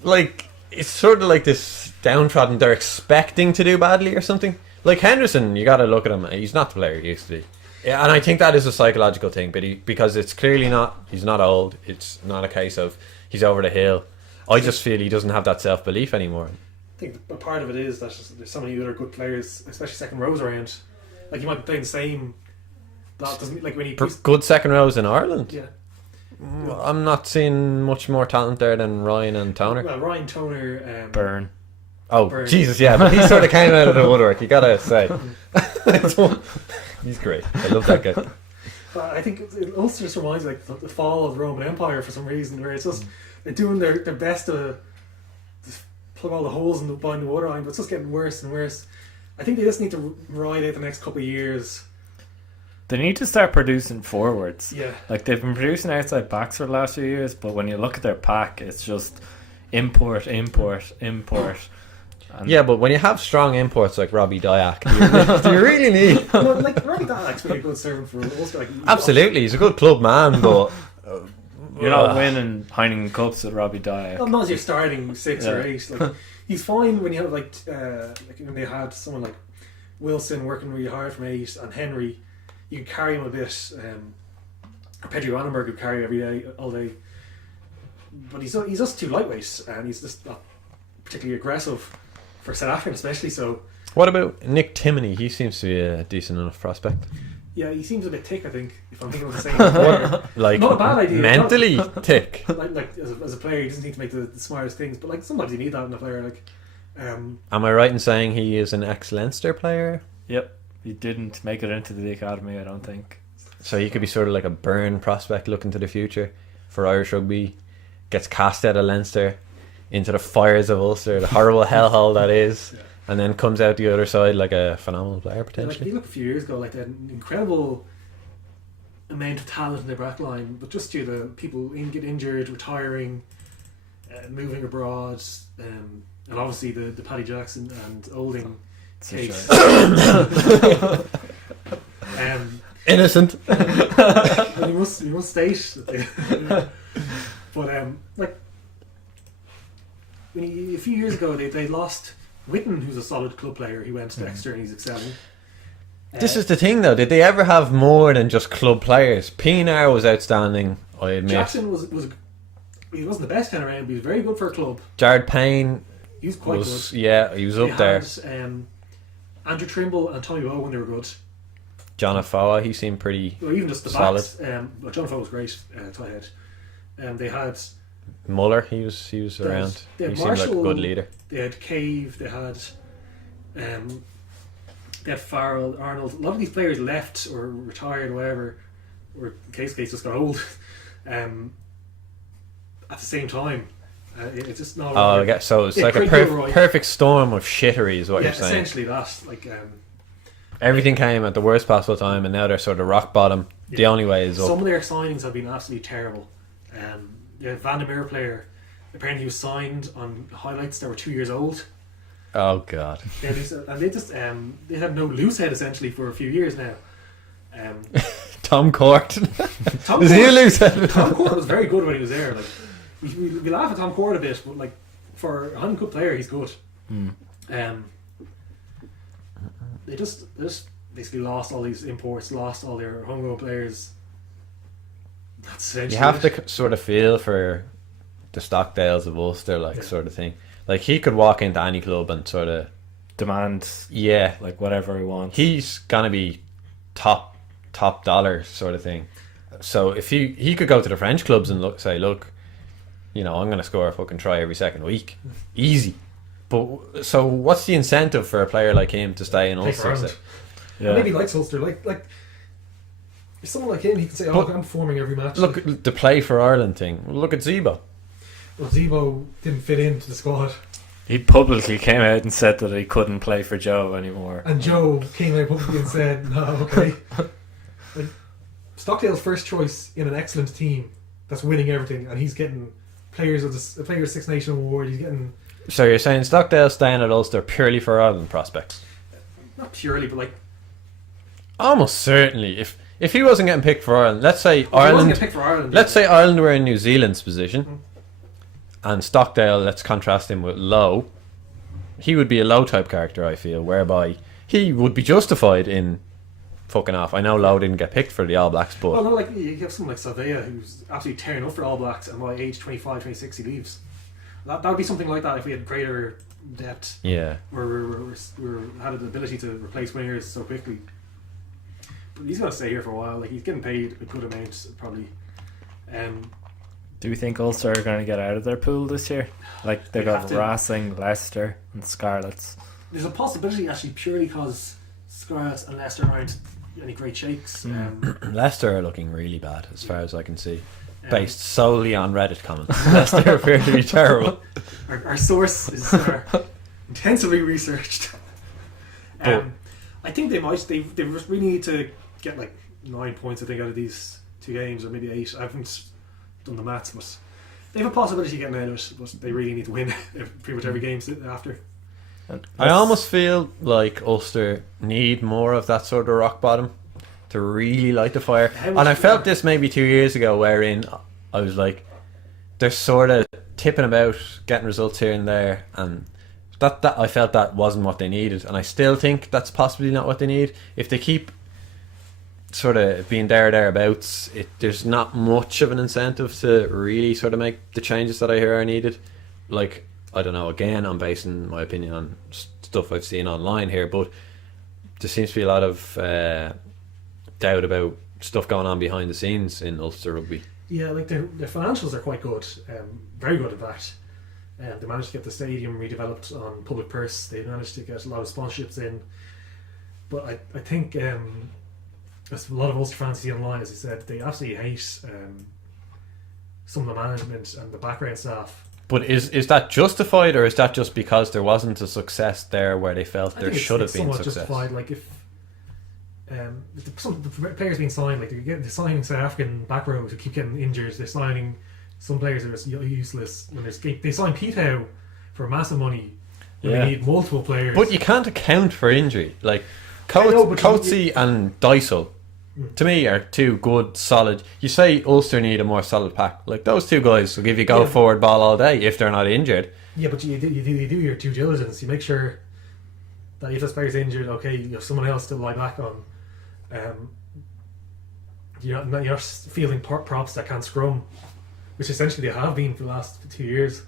Like it's sort of like this downtrodden. They're expecting to do badly or something. Like Henderson, you got to look at him. He's not the player he used to be. Yeah, and I think that is a psychological thing. But because it's clearly not. He's not old. It's not a case of he's over the hill. I just feel he doesn't have that self belief anymore. I think a part of it is that there's so many other good players, especially second rows around. Like you might be playing the same That doesn't like when he Good second rows in Ireland. yeah. I'm not seeing much more talent there than Ryan and Toner. Well, Ryan Toner, Burn. Oh, Burn. Jesus, yeah, but he sort of came out of the woodwork, you gotta say. He's great. I love that guy. But I think it also just reminds me, like the fall of the Roman Empire for some reason, where it's just they're doing their best to just plug all the holes in the behind the waterline, but it's just getting worse and worse. I think they just need to ride out the next couple of years. They need to start producing forwards. Yeah. Like they've been producing outside backs for the last few years, but when you look at their pack, it's just import. And Yeah, but when you have strong imports like Robbie Dyack, do you really need... No, like Robbie Dyack's been a good servant for Ulster. Like, Absolutely, he's a good club man, but... you're not winning Heineken Cups with Robbie Dyack. Well, not as you're starting 6 or 8. Like he's fine when you have like when they had someone like Wilson working really hard from 8 and Henry, you can carry him a bit. Or Pedro Vandenberg would carry every day, all day. But he's just too lightweight and he's just not particularly aggressive for South African, especially. So What about Nick Timoney? He seems to be a decent enough prospect. yeah, he seems a bit thick. I think if I'm thinking of the same player. Like, Not a bad idea. mentally thick. like as a player, he doesn't need to make the smartest things, but like sometimes you need that in a player. Like, Am I right in saying he is an ex-Leinster player? Yep. He didn't make it into the academy, I don't think. So he could be sort of like a burn prospect looking to the future for Irish rugby. Gets cast out of Leinster into the fires of Ulster, the horrible hellhole that is, and then comes out the other side like a phenomenal player like potentially. you look a few years ago, like they had an incredible amount of talent in their back line, but just due to people get injured, retiring, moving abroad, and obviously the Paddy Jackson and Olding case. Innocent. you must state that they, but like a few years ago they lost Witten, who's a solid club player. He went to Exeter and he's excelling. This is the thing though, did they ever have more than just club players? Pienaar was outstanding, I admit. Jackson was he wasn't the best 10 around, but he was very good for a club. Jared Payne He was quite was, good. yeah, he was up there. Had, Andrew Trimble and Tommy Bowen, they were good. John Afoa, he seemed pretty Well, even just the solid. backs. But John Foe was great. Tight head. They had Muller, he was around. they had He seemed like a Marshall, good leader. They had Cave. They had Farrell, Arnold. A lot of these players left or retired, or whatever, or Case just got old. At the same time, it's just not. Oh, I guess so. It's like a Craig Gilroy. perfect storm of shittery, is what Yeah, you're saying. essentially that. Like, Everything came at the worst possible time, and now they're sort of rock bottom. The only way is up. some of their signings have been absolutely terrible. The Van der Meer player, apparently he was signed on highlights that were 2 years old. Oh god. Yeah, and they just they had no loose head essentially for a few years now. Tom Court. Tom Is he a Court- loose Tom Court was very good when he was there. Like we laugh at Tom Court a bit, but like for a good player, he's good. They just basically lost all these imports, lost all their homegrown players. That's essentially You have it. to sort of feel for the Stockdales of Ulster, like sort of thing. Like he could walk into any club and sort of Demand yeah, like whatever he wants. he's gonna be top dollar sort of thing. So if he could go to the French clubs and look, you know, I'm gonna score a fucking try every second week, easy. But so what's the incentive for a player like him to stay in Play for Ulster? Ireland. Yeah. Maybe he likes Ulster. Like if someone like him, he can say, "Oh, But- I'm performing every match." Look, the play for Ireland thing. Look at Zebo. Well, Zebo didn't fit into the squad, He publicly came out and said that he couldn't play for Joe anymore. and Joe came out publicly and said, "No, okay." Like, Stockdale's first choice in an excellent team that's winning everything, and he's getting Players of Six Nation Award. He's getting So you're saying Stockdale staying at Ulster purely for Ireland prospects? not purely, but like Almost certainly. If he wasn't getting picked for Ireland, let's say if he wasn't Ireland. getting picked for Ireland. Let's say Ireland were in New Zealand's position, and Stockdale, let's contrast him with Lowe. He would be a Lowe type character, I feel, whereby he would be justified in fucking off. I know Lowe didn't get picked for the All Blacks, but Well, no, like you have someone like Salvea who's absolutely tearing up for All Blacks, and by age 25, 26 he leaves. That would be something like that if we had greater depth, yeah. where we had the ability to replace wingers so quickly. but he's going to stay here for a while. Like, he's getting paid a good amount, probably. Do we think Ulster are going to get out of their pool this year? Like, they've They got have to. Racing, Leicester and Scarlets. There's a possibility, actually, purely because Scarlets and Leicester aren't any great shakes. Leicester are looking really bad, as far as I can see. Based solely on Reddit comments. Leicester appear to be terrible. Our source is intensively researched. I think they might. They really need to get like 9 points, I think, out of these 2 games, or maybe 8. I haven't done the maths, but they have a possibility of getting out of it. But they really need to win pretty much every game after. I almost feel like Ulster need more of that sort of rock bottom to really light the fire. And I felt this maybe 2 years ago, wherein I was like, they're sort of tipping about, getting results here and there, and that I felt that wasn't what they needed, and I still think that's possibly not what they need. If they keep sort of being thereabouts, there's not much of an incentive to really sort of make the changes that I hear are needed. Like, I don't know, again, I'm basing my opinion on stuff I've seen online here, but there seems to be a lot of doubt about stuff going on behind the scenes in Ulster Rugby. Yeah, like their financials are quite good, very good in fact. They managed to get the stadium redeveloped on public purse. They managed to get a lot of sponsorships in. But I think there's a lot of Ulster fans see online, as you said, they absolutely hate some of the management and the background staff. But is that justified, or is that just because there wasn't a success there where they felt there should have been somewhat success? Justified. Like if some of the players being signed, like they're signing South African back rows who keep getting injured. They're signing some players that are useless. When they sign Pete Howe for massive money, when they need multiple players. But you can't account for injury. Like know, but Coetzee and Dysel, to me, are 2 good, solid. You say Ulster need a more solid pack. Like, those 2 guys will give you go forward ball all day if they're not injured. Yeah, but you do your due diligence. You make sure that if this player's injured, okay, you have someone else to lie back on. You're not fielding props that can't scrum, which essentially they have been for the last 2 years.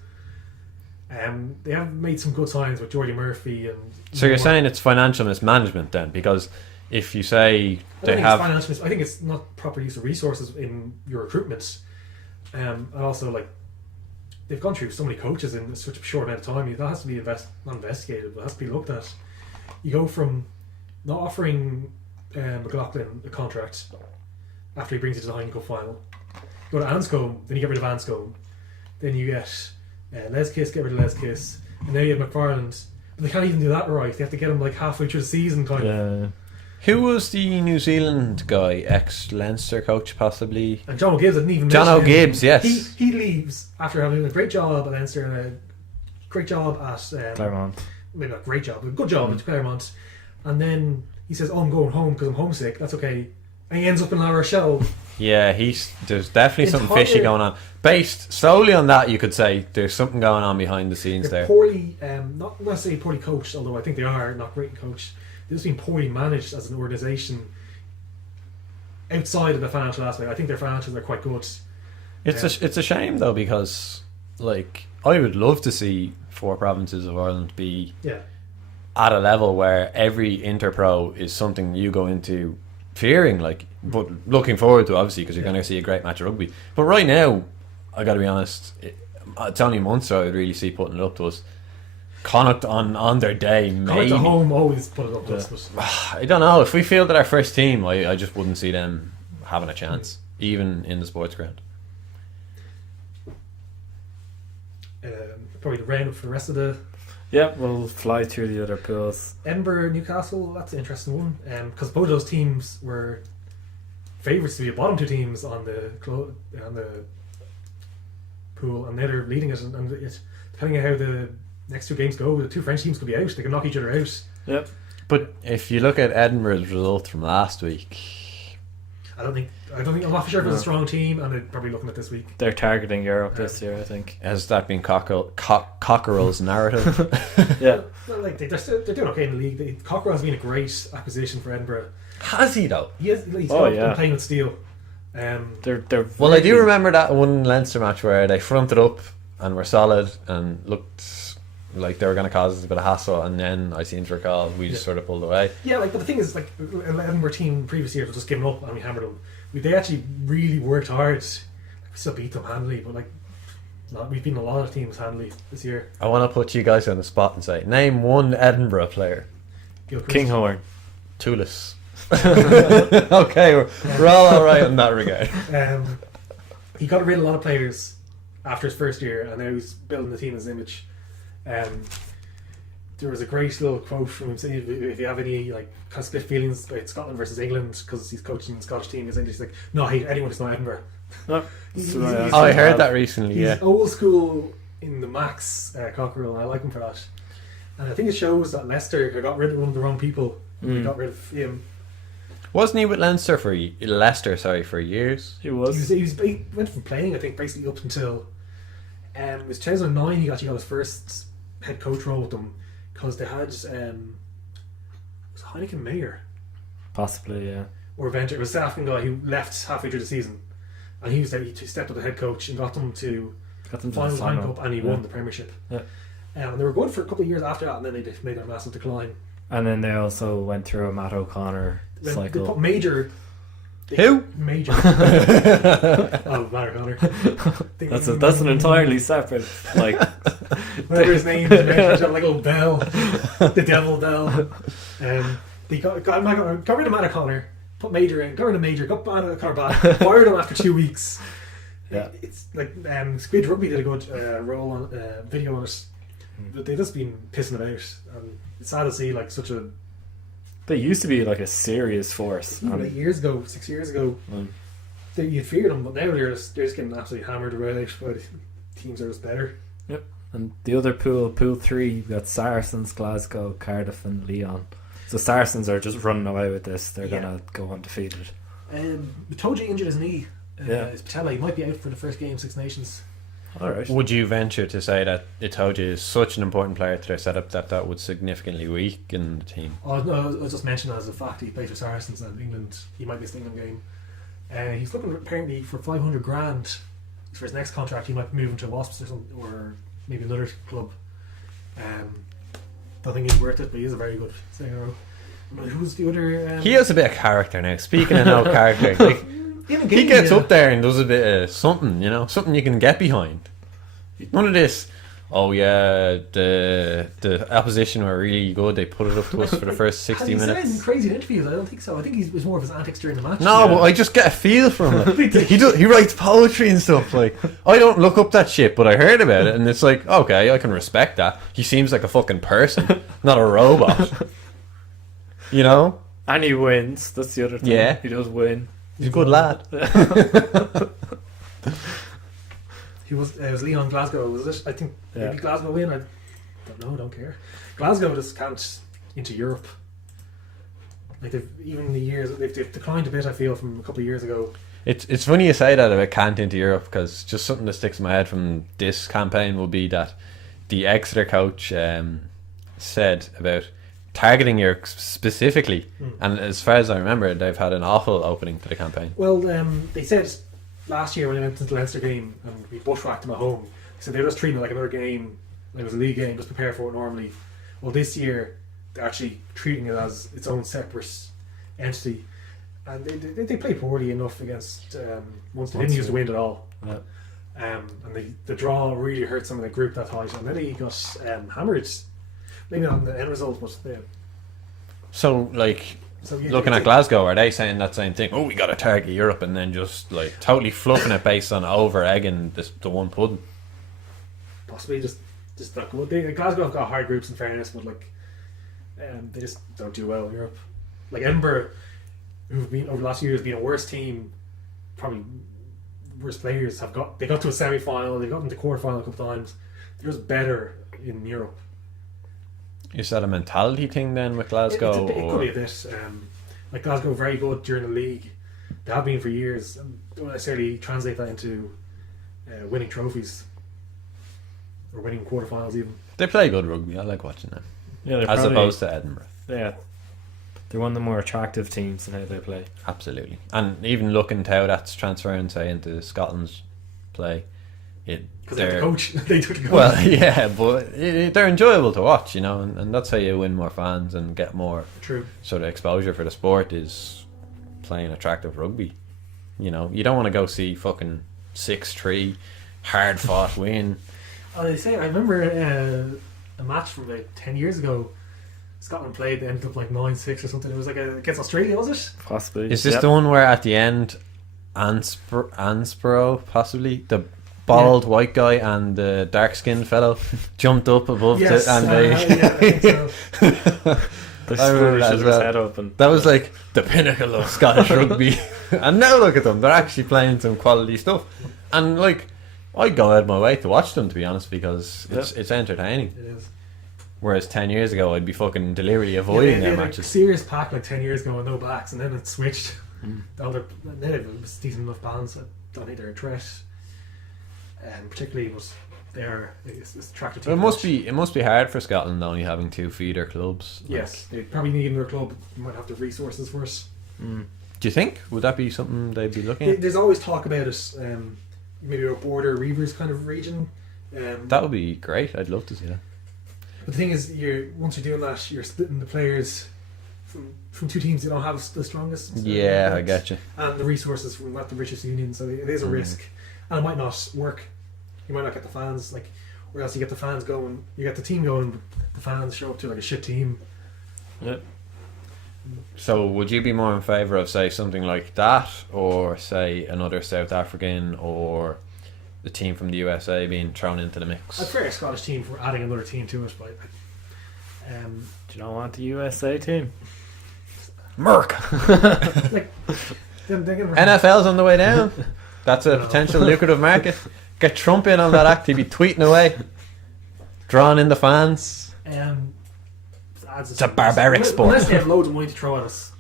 They have made some good signs with Jordy Murphy and. So you're saying it's financial mismanagement then? Because if you say I think it's not proper use of resources in your recruitment, and also like they've gone through so many coaches in such a short amount of time. That has to be not investigated, but has to be looked at. You go from not offering McLaughlin a contract after he brings you to the Heineken Cup final. You go to Anscombe, then you get rid of Anscombe, then you get Les Kiss, get rid of Les Kiss, and now you have McFarland. But they can't even do that right. They have to get him like halfway through the season, kind of. Who was the New Zealand guy, ex-Leinster coach, possibly? And John O'Gibbs didn't even John mention him. O'Gibbs, yes. He leaves after having a great job at Leinster and a great job at Claremont. Maybe not great job, but a good job at Claremont. And then he says, "Oh, I'm going home because I'm homesick." That's okay. And he ends up in La Rochelle. Yeah, there's definitely something fishy going on. Based solely on that, you could say there's something going on behind the scenes They're there. poorly, not necessarily poorly coached, although I think they are not great coached. They've just been poorly managed as an organisation outside of the financial aspect. I think their financials are quite good. It's a shame though, because like I would love to see 4 provinces of Ireland be at a level where every interpro is something you go into fearing, like, but looking forward to, obviously, because you're going to see a great match of rugby. But right now, I got to be honest, it's only Munster I would really see putting it up to us. Connacht on their day, Connacht maybe. at home always put it up to us. But I don't know. If we fielded our first team, I just wouldn't see them having a chance, even in the sports ground. probably the roundup for the rest of the. Yeah, we'll fly through the other pools. Edinburgh, Newcastle, that's an interesting one. Because both of those teams were favourites to be the bottom 2 teams on the pool, and now they're leading it. And depending on how the next 2 games go, the 2 French teams could be out. They can knock each other out. Yep. But if you look at Edinburgh's result from last week, I'm not sure if it's a strong team, and they're probably looking at this week. They're targeting Europe this year, I think. has that been Cockerell's narrative? Yeah. Well, like they're doing okay in the league. Cockerell has been a great acquisition for Edinburgh. Has he though? He's been playing with steel. They're Well, I do remember that one Leinster match where they fronted up and were solid and looked like they were going to cause us a bit of hassle, and then I seem to recall we just sort of pulled away. Yeah, like, but the thing is, like, Edinburgh team previous year was just giving up and we hammered them. They actually really worked hard. We still beat them handily, but like, we've beaten a lot of teams handily this year. I want to put you guys on the spot and say, name one Edinburgh player. Kinghorn. Toulis. Okay, we're all right in that regard. He got rid of a lot of players after his first year, and now he's building the team in his image. There was a great little quote from him saying, if you have any like kind of split feelings about Scotland versus England because he's coaching the Scottish team, he's like, no, I hate anyone who's not Edinburgh. Oh, I heard that recently. He's Yeah, old school in the max Cockerell, and I like him for that. And I think it shows that Leicester got rid of one of the wrong people. They got rid of him. wasn't he with Leicester for years? He was. He went from playing, I think, basically up until it was 2009. He actually got his first head coach role with them because they had was Heineken Mayer Possibly, yeah. or Venter. It was a South African guy who left halfway through the season, and he was there. He stepped up as head coach and got them to final the Line final. Cup, and he won the Premiership. Yeah. And they were good for a couple of years after that, and then they made a massive decline. And then they also went through a Matt O'Connor They cycle. put Major. Who? Major. Oh, Matt O'Connor. That's an entirely separate, like, Whatever his name is, like a little bell, the devil bell. They got rid of Matt O'Connor, put Major in, got rid of Major, got Matt O'Connor back, fired him after 2 weeks. Yeah. It's like Squid Rugby did a good role on video on it, but they've just been pissing about, and it's sad to see like such a. they used to be like a serious force. Even 6 years ago, you'd fear them, but now they're just getting absolutely hammered around. But teams are just better. Yep. And the other pool 3, you've got Saracens, Glasgow, Cardiff, and Leon. So Saracens are just running away with this. They're gonna go undefeated. Toji injured his knee. Yeah. His patella. He might be out for the first game, Six Nations. All right. Would you venture to say that Itoje is such an important player to their setup that would significantly weaken the team? Oh no, I was just mentioning as a fact he plays for Saracens and England. He might miss the England game. He's looking apparently for 500 grand for his next contract. He might be moving to Wasps or maybe another club. Don't think he's worth it, but he is a very good second row. Who's the other? He has a bit of character now. Speaking of no character, like, he gets up there and does a bit of something, something you can get behind. None of this. Oh yeah, the opposition were really good. They put it up to us for the first 60 Has he minutes. said in crazy interviews? I don't think so. I think it was more of his antics during the match. No, but I just get a feel from it. He writes poetry and stuff. Like, I don't look up that shit, but I heard about it, and it's like, okay, I can respect that. He seems like a fucking person, not a robot. And he wins. That's the other thing. Yeah. He does win. He's a good lad. It was Leon Glasgow, was it? I think Yeah. maybe Glasgow win. I don't know. I don't care. Glasgow just can't into Europe. Like they've declined a bit. I feel from a couple of years ago. It's funny you say that about can't into Europe, because just something that sticks in my head from this campaign will be that the Exeter coach said about targeting Europe specifically, and as far as I remember, they've had an awful opening to the campaign. Well, they said last year when they went to the Leinster game and we bushwhacked them at home, they said they were just treating it like another game, like it was a league game, just prepare for it normally. Well, this year they're actually treating it as its own separate entity, and they played poorly enough against Munster. They didn't use to win at all. Yeah. And the draw really hurt some of the group that tight, and then he got hammered. Maybe not on the end result, but yeah. So, like, So, yeah, looking at Glasgow, are they saying that same thing? Oh, we got to target Europe, and then just like totally fluffing it based on over egging the one pudding? possibly just not good. Glasgow have got hard groups in fairness, but like they just don't do well in Europe. Like Edinburgh, who've been over the last few years been a worse team, probably worst players they got to a semi-final, they've gotten to quarter-final a couple of times. They're just better in Europe. Is that a mentality thing then with Glasgow? It could be a bit. Like Glasgow, very good during the league. They have been for years. Don't necessarily translate that into winning trophies or winning quarterfinals even. They play good rugby. I like watching them. Yeah, they're As probably, opposed to Edinburgh. Yeah, they're one of the more attractive teams in how they play. Absolutely. And even looking to how that's transferring, say, into Scotland's play, Because they're the coach. They took the coach. Well, yeah, but they're enjoyable to watch, you know, and that's how you win more fans and get more True. sort of exposure for the sport is playing attractive rugby. You know, you don't want to go see fucking 6-3 hard fought win. Oh, they say I remember a match from about 10 years ago. Scotland played, they ended up like 9-6 or something. It was like against Australia, was it? Possibly. Is this the one where at the end Ansborough, possibly the bald white guy and the dark skinned fellow jumped up above Yes, and they yeah, I think so. The I remember that Swedish as his well. head up and That was like the pinnacle of Scottish rugby. And now look at them, they're actually playing some quality stuff. And like, I'd go out of my way to watch them, to be honest, because it's entertaining. It is. Whereas 10 years ago I'd be fucking deliberately avoiding they their had a matches. serious pack like 10 years ago with no backs, and then it switched. Now they have a decent enough balance. I don't think they're a threat. Particularly, but it's attractive. It must be hard for Scotland only having 2 feeder clubs. Yes, they probably need another club. You might have the resources for it. Do you think? Would that be something they'd be looking at? There's always talk about it. Maybe a border Reavers kind of region. That would be great. I'd love to see that. But the thing is, once you're doing that, you're splitting the players from 2 teams that don't have the strongest. Yeah, I networks, get you. and the resources from not the richest union, so it is a risk, and it might not work. You might not get the fans, like, or else you get the fans going, you get the team going, but the fans show up to like a shit team. Yep. So would you be more in favour of, say, something like that, or say another South African or the team from the USA being thrown into the mix? I'd prefer a Scottish team for adding another team to it, but Do you not want the USA team? Merc! like they're gonna NFL's on the way down. That's a No. potential lucrative market. Get Trump in on that act, he'd be tweeting away, drawing in the fans. It's a barbaric sport. Unless they have loads of money to throw at us.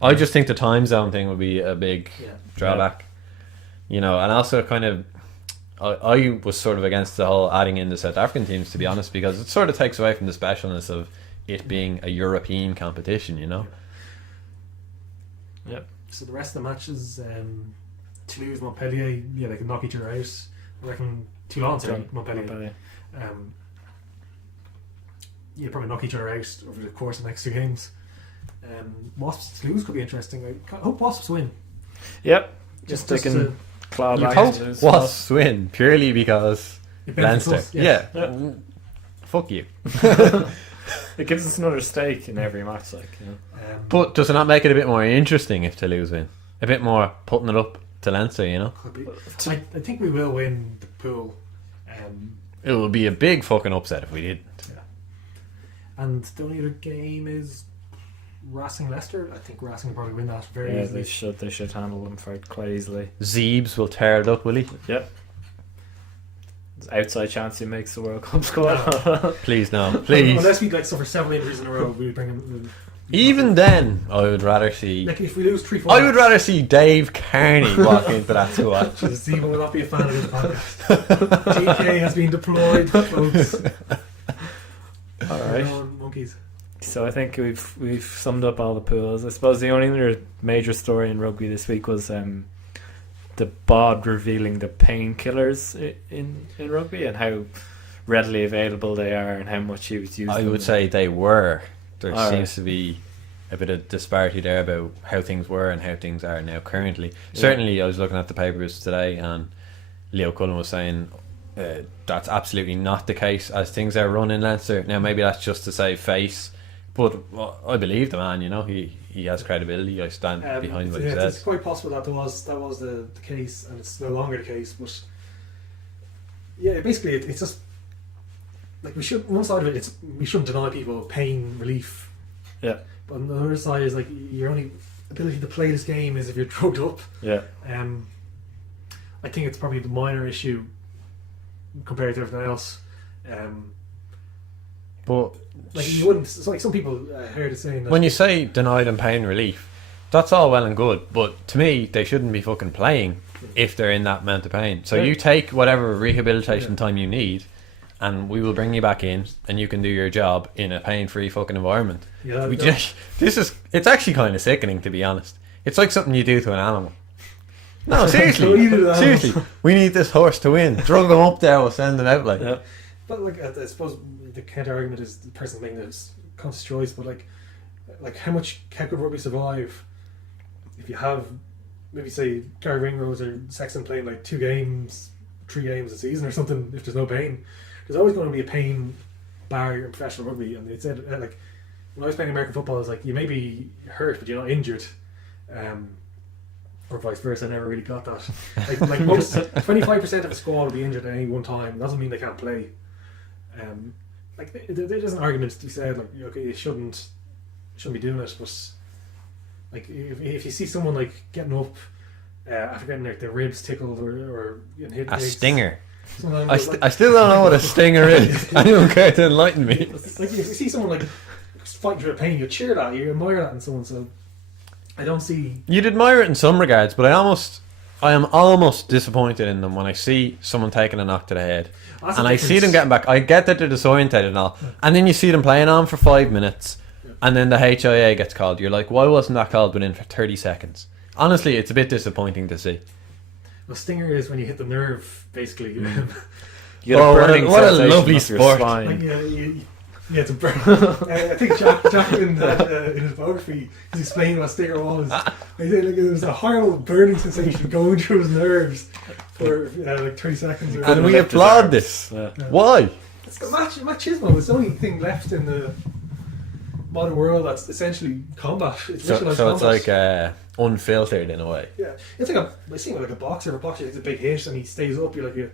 I just think the time zone thing would be a big Yeah. drawback. You know, and also kind of, I was sort of against the whole adding in the South African teams, to be honest, because it sort of takes away from the specialness of it being a European competition, you know? Yep. So the rest of the matches, Toulouse, Montpellier, yeah, they can knock each other out. I reckon Toulon, sorry, Montpellier. Yeah, probably knock each other out over the course of the next 2 games. Wasps, Toulouse could be interesting. I hope Wasps win. Yep. Just Just they to- can claw You back. hope into this Wasps win purely because It benefits Leinster. us, yes. Yeah. Fuck you. It gives us another stake in every match, like, you know. But does it not make it a bit more interesting if Toulouse win? A bit more putting it up to Leinster, you know? Could be. I think we will win the pool. It would be a big fucking upset if we did. And the only other game is Racing Leicester. I think Racing will probably win that very Yeah, easily. they should handle them quite easily. Zeebs will tear it up, will he? Yep. There's outside chance he makes the World Cup squad. Please no. Please. Unless we like suffer 7 injuries in a row, we bring him. Even then, I would rather see... Like if we lose 3-4, I would rather see Dave Carney walk into that squad. Steve will not be a fan of this podcast. GK has been deployed, folks. All right. Monkeys. So I think we've summed up all the pools. I suppose the only other major story in rugby this week was the bod revealing the painkillers in rugby and how readily available they are and how much he was using. I would them. say they were. There All seems right. to be a bit of disparity there about how things were and how things are now currently. Certainly, I was looking at the papers today and Leo Cullen was saying that's absolutely not the case as things are run in Leinster. Now, maybe that's just to save face, but I believe the man, you know, he has credibility. I stand behind what he It's says. quite possible that that was the case, and it's no longer the case. But yeah, basically, it's just like we should. One side of it, we shouldn't deny people pain relief. Yeah. But on the other side is like your only ability to play this game is if you're drugged up. Yeah. I think it's probably the minor issue compared to everything else. But Like you wouldn't. It's like some people heard it saying that when you say denied and pain relief, that's all well and good, but to me, they shouldn't be fucking playing if they're in that amount of pain. So you take whatever rehabilitation time you need, and we will bring you back in, and you can do your job in a pain-free fucking environment. Yeah, It's actually kind of sickening, to be honest. It's like something you do to an animal. No, So seriously. either that- Seriously. We need this horse to win. Drug him up there, we'll send him out like. Yeah. But like, I suppose the counter argument is the person making this conscious choice. But like how could rugby survive if you have maybe say Gary Ringrose or Sexton playing like 2 games, 3 games a season or something? If there's no pain, there's always going to be a pain barrier in professional rugby. And they said like when I was playing American football, it's like you may be hurt, but you're not injured. Or vice versa. I never really got that. Like most 25% of a squad will be injured at any one time. It doesn't mean they can't play. Like there's an argument to be said like okay, you shouldn't be doing it, but like if you see someone like getting up after getting their ribs tickled or getting hit A gigs, stinger. sometimes, I still don't know what a stinger is. Anyone care to enlighten me? like if you see someone like fighting through pain, you cheer that, you admire that in someone. So I don't see. You'd admire it in some regards, but I am almost disappointed in them when I see someone taking a knock to the head. That's And the I see them difference. getting back. I get that they're disorientated and all. And then you see them playing on for 5 minutes. And then the HIA gets called. You're like, why wasn't that called within 30 seconds? Honestly, it's a bit disappointing to see. Well, stinger is when you hit the nerve, basically. You get Oh, a burning what a sensation lovely up your sport. spine. Like, yeah, it's a burn. I think Jacqueline in his biography he's explaining what stinger was. He said like, it was a horrible burning sensation going through his nerves for like 30 seconds. Or And we lift his applaud arms. this. Yeah. Why? It's got machismo. It's the only thing left in the modern world that's essentially combat. It's So visualized it's combat. like unfiltered in a way. Yeah, it's like I see like a boxer. If a boxer takes a big hit and he stays up, you're like you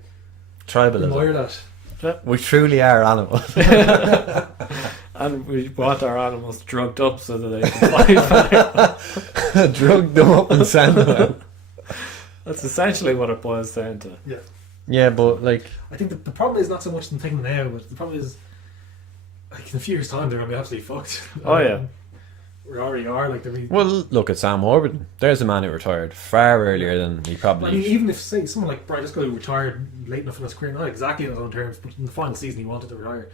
admire Tribalism. that. We truly are animals. And we want our animals drugged up so that they can fight better. Drug them up and send them out. That's essentially what it boils down to. Yeah, Yeah, but like, I think the problem is not so much them taking them now, but the problem is like in a few years' time they're gonna be absolutely fucked. Oh, yeah. We already are. Like they're. well, look at Sam Warburton. There's a man who retired far earlier than he I probably. mean, even if say someone like Brian Driscoll who retired late enough in his career, not exactly on his own terms, but in the final season he wanted to retire.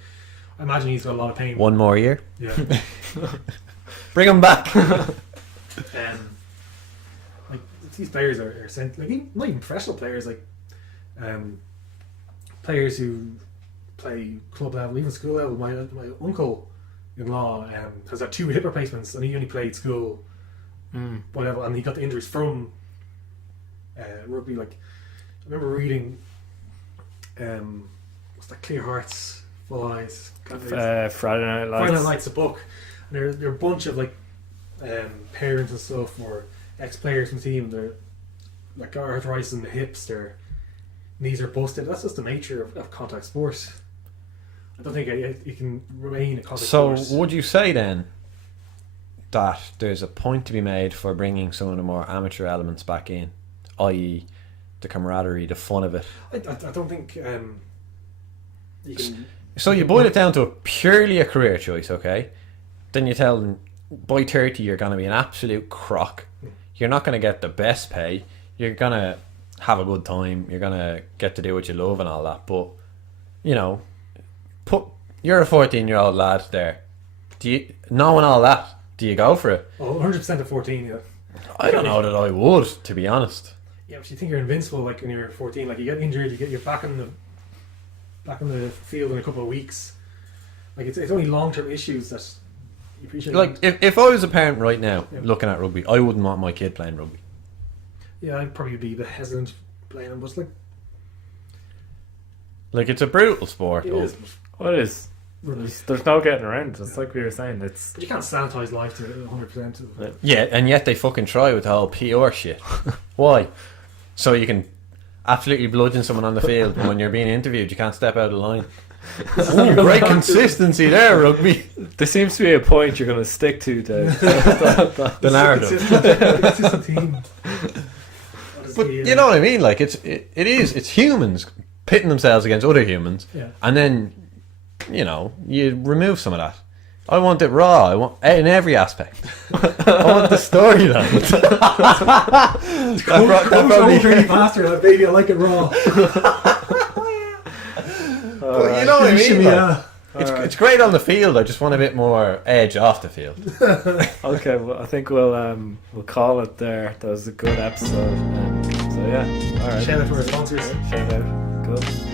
I imagine he's got a lot of pain. One more year. Yeah. Bring him back. Like these players are sent like not even professional players, like players who play club level, even school level. My uncle-in-law has had 2 hip replacements, and he only played school, whatever, and he got the injuries from rugby. Like I remember reading, what's that? Clear Hearts, Full Eyes. Friday Night Lights. Friday Night Lights, a book. And they're a bunch of like parents and stuff, or ex-players from the team. They're like arthritis in the hips, their knees are busted. That's just the nature of contact sports. I don't think it can remain a contact So, sport. would you say then that there's a point to be made for bringing some of the more amateur elements back in, i.e., the camaraderie, the fun of it? I don't think you can. So you boil it down to purely a career choice, okay? Then you tell them by 30 you're going to be an absolute crock. You're not going to get the best pay. You're going to have a good time. You're going to get to do what you love and all that. But, you know, you're a 14-year-old lad there. Knowing all that, do you go for it? Oh, 100% of 14, yeah. I don't know that I would, to be honest. Yeah, but you think you're invincible like when you're 14. Like you get injured, you're back in the field in a couple of weeks. Like it's only long-term issues that you appreciate. Like, if I was a parent right now Yeah. looking at rugby, I wouldn't want my kid playing rugby. Yeah, I'd probably be a bit hesitant playing them, but Like, it's a brutal sport. it though. is. What is? There's no getting around it. It's like we were saying. It's But you can't sanitize life to 100%. Yeah, and yet they fucking try with the whole PR shit. Why? So you can absolutely bludgeon someone on the field, and when you're being interviewed, you can't step out of line. Ooh, great consistency there, rugby. there seems to be a point you're going to stick to. The narrative. Consistent team. But you know what I mean? Like, it's humans pitting themselves against other humans, Yeah. and then, you know, you remove some of that. I want it raw. I want in every aspect. I want the storyline. That probably really faster. Like, baby, I like it raw. But you know what I Should mean? be, Like, it's great on the field. I just want a bit more edge off the field. Okay, well, I think we'll call it there. That was a good episode. yeah, all right. Shout out to our sponsors. Shout out. Cool.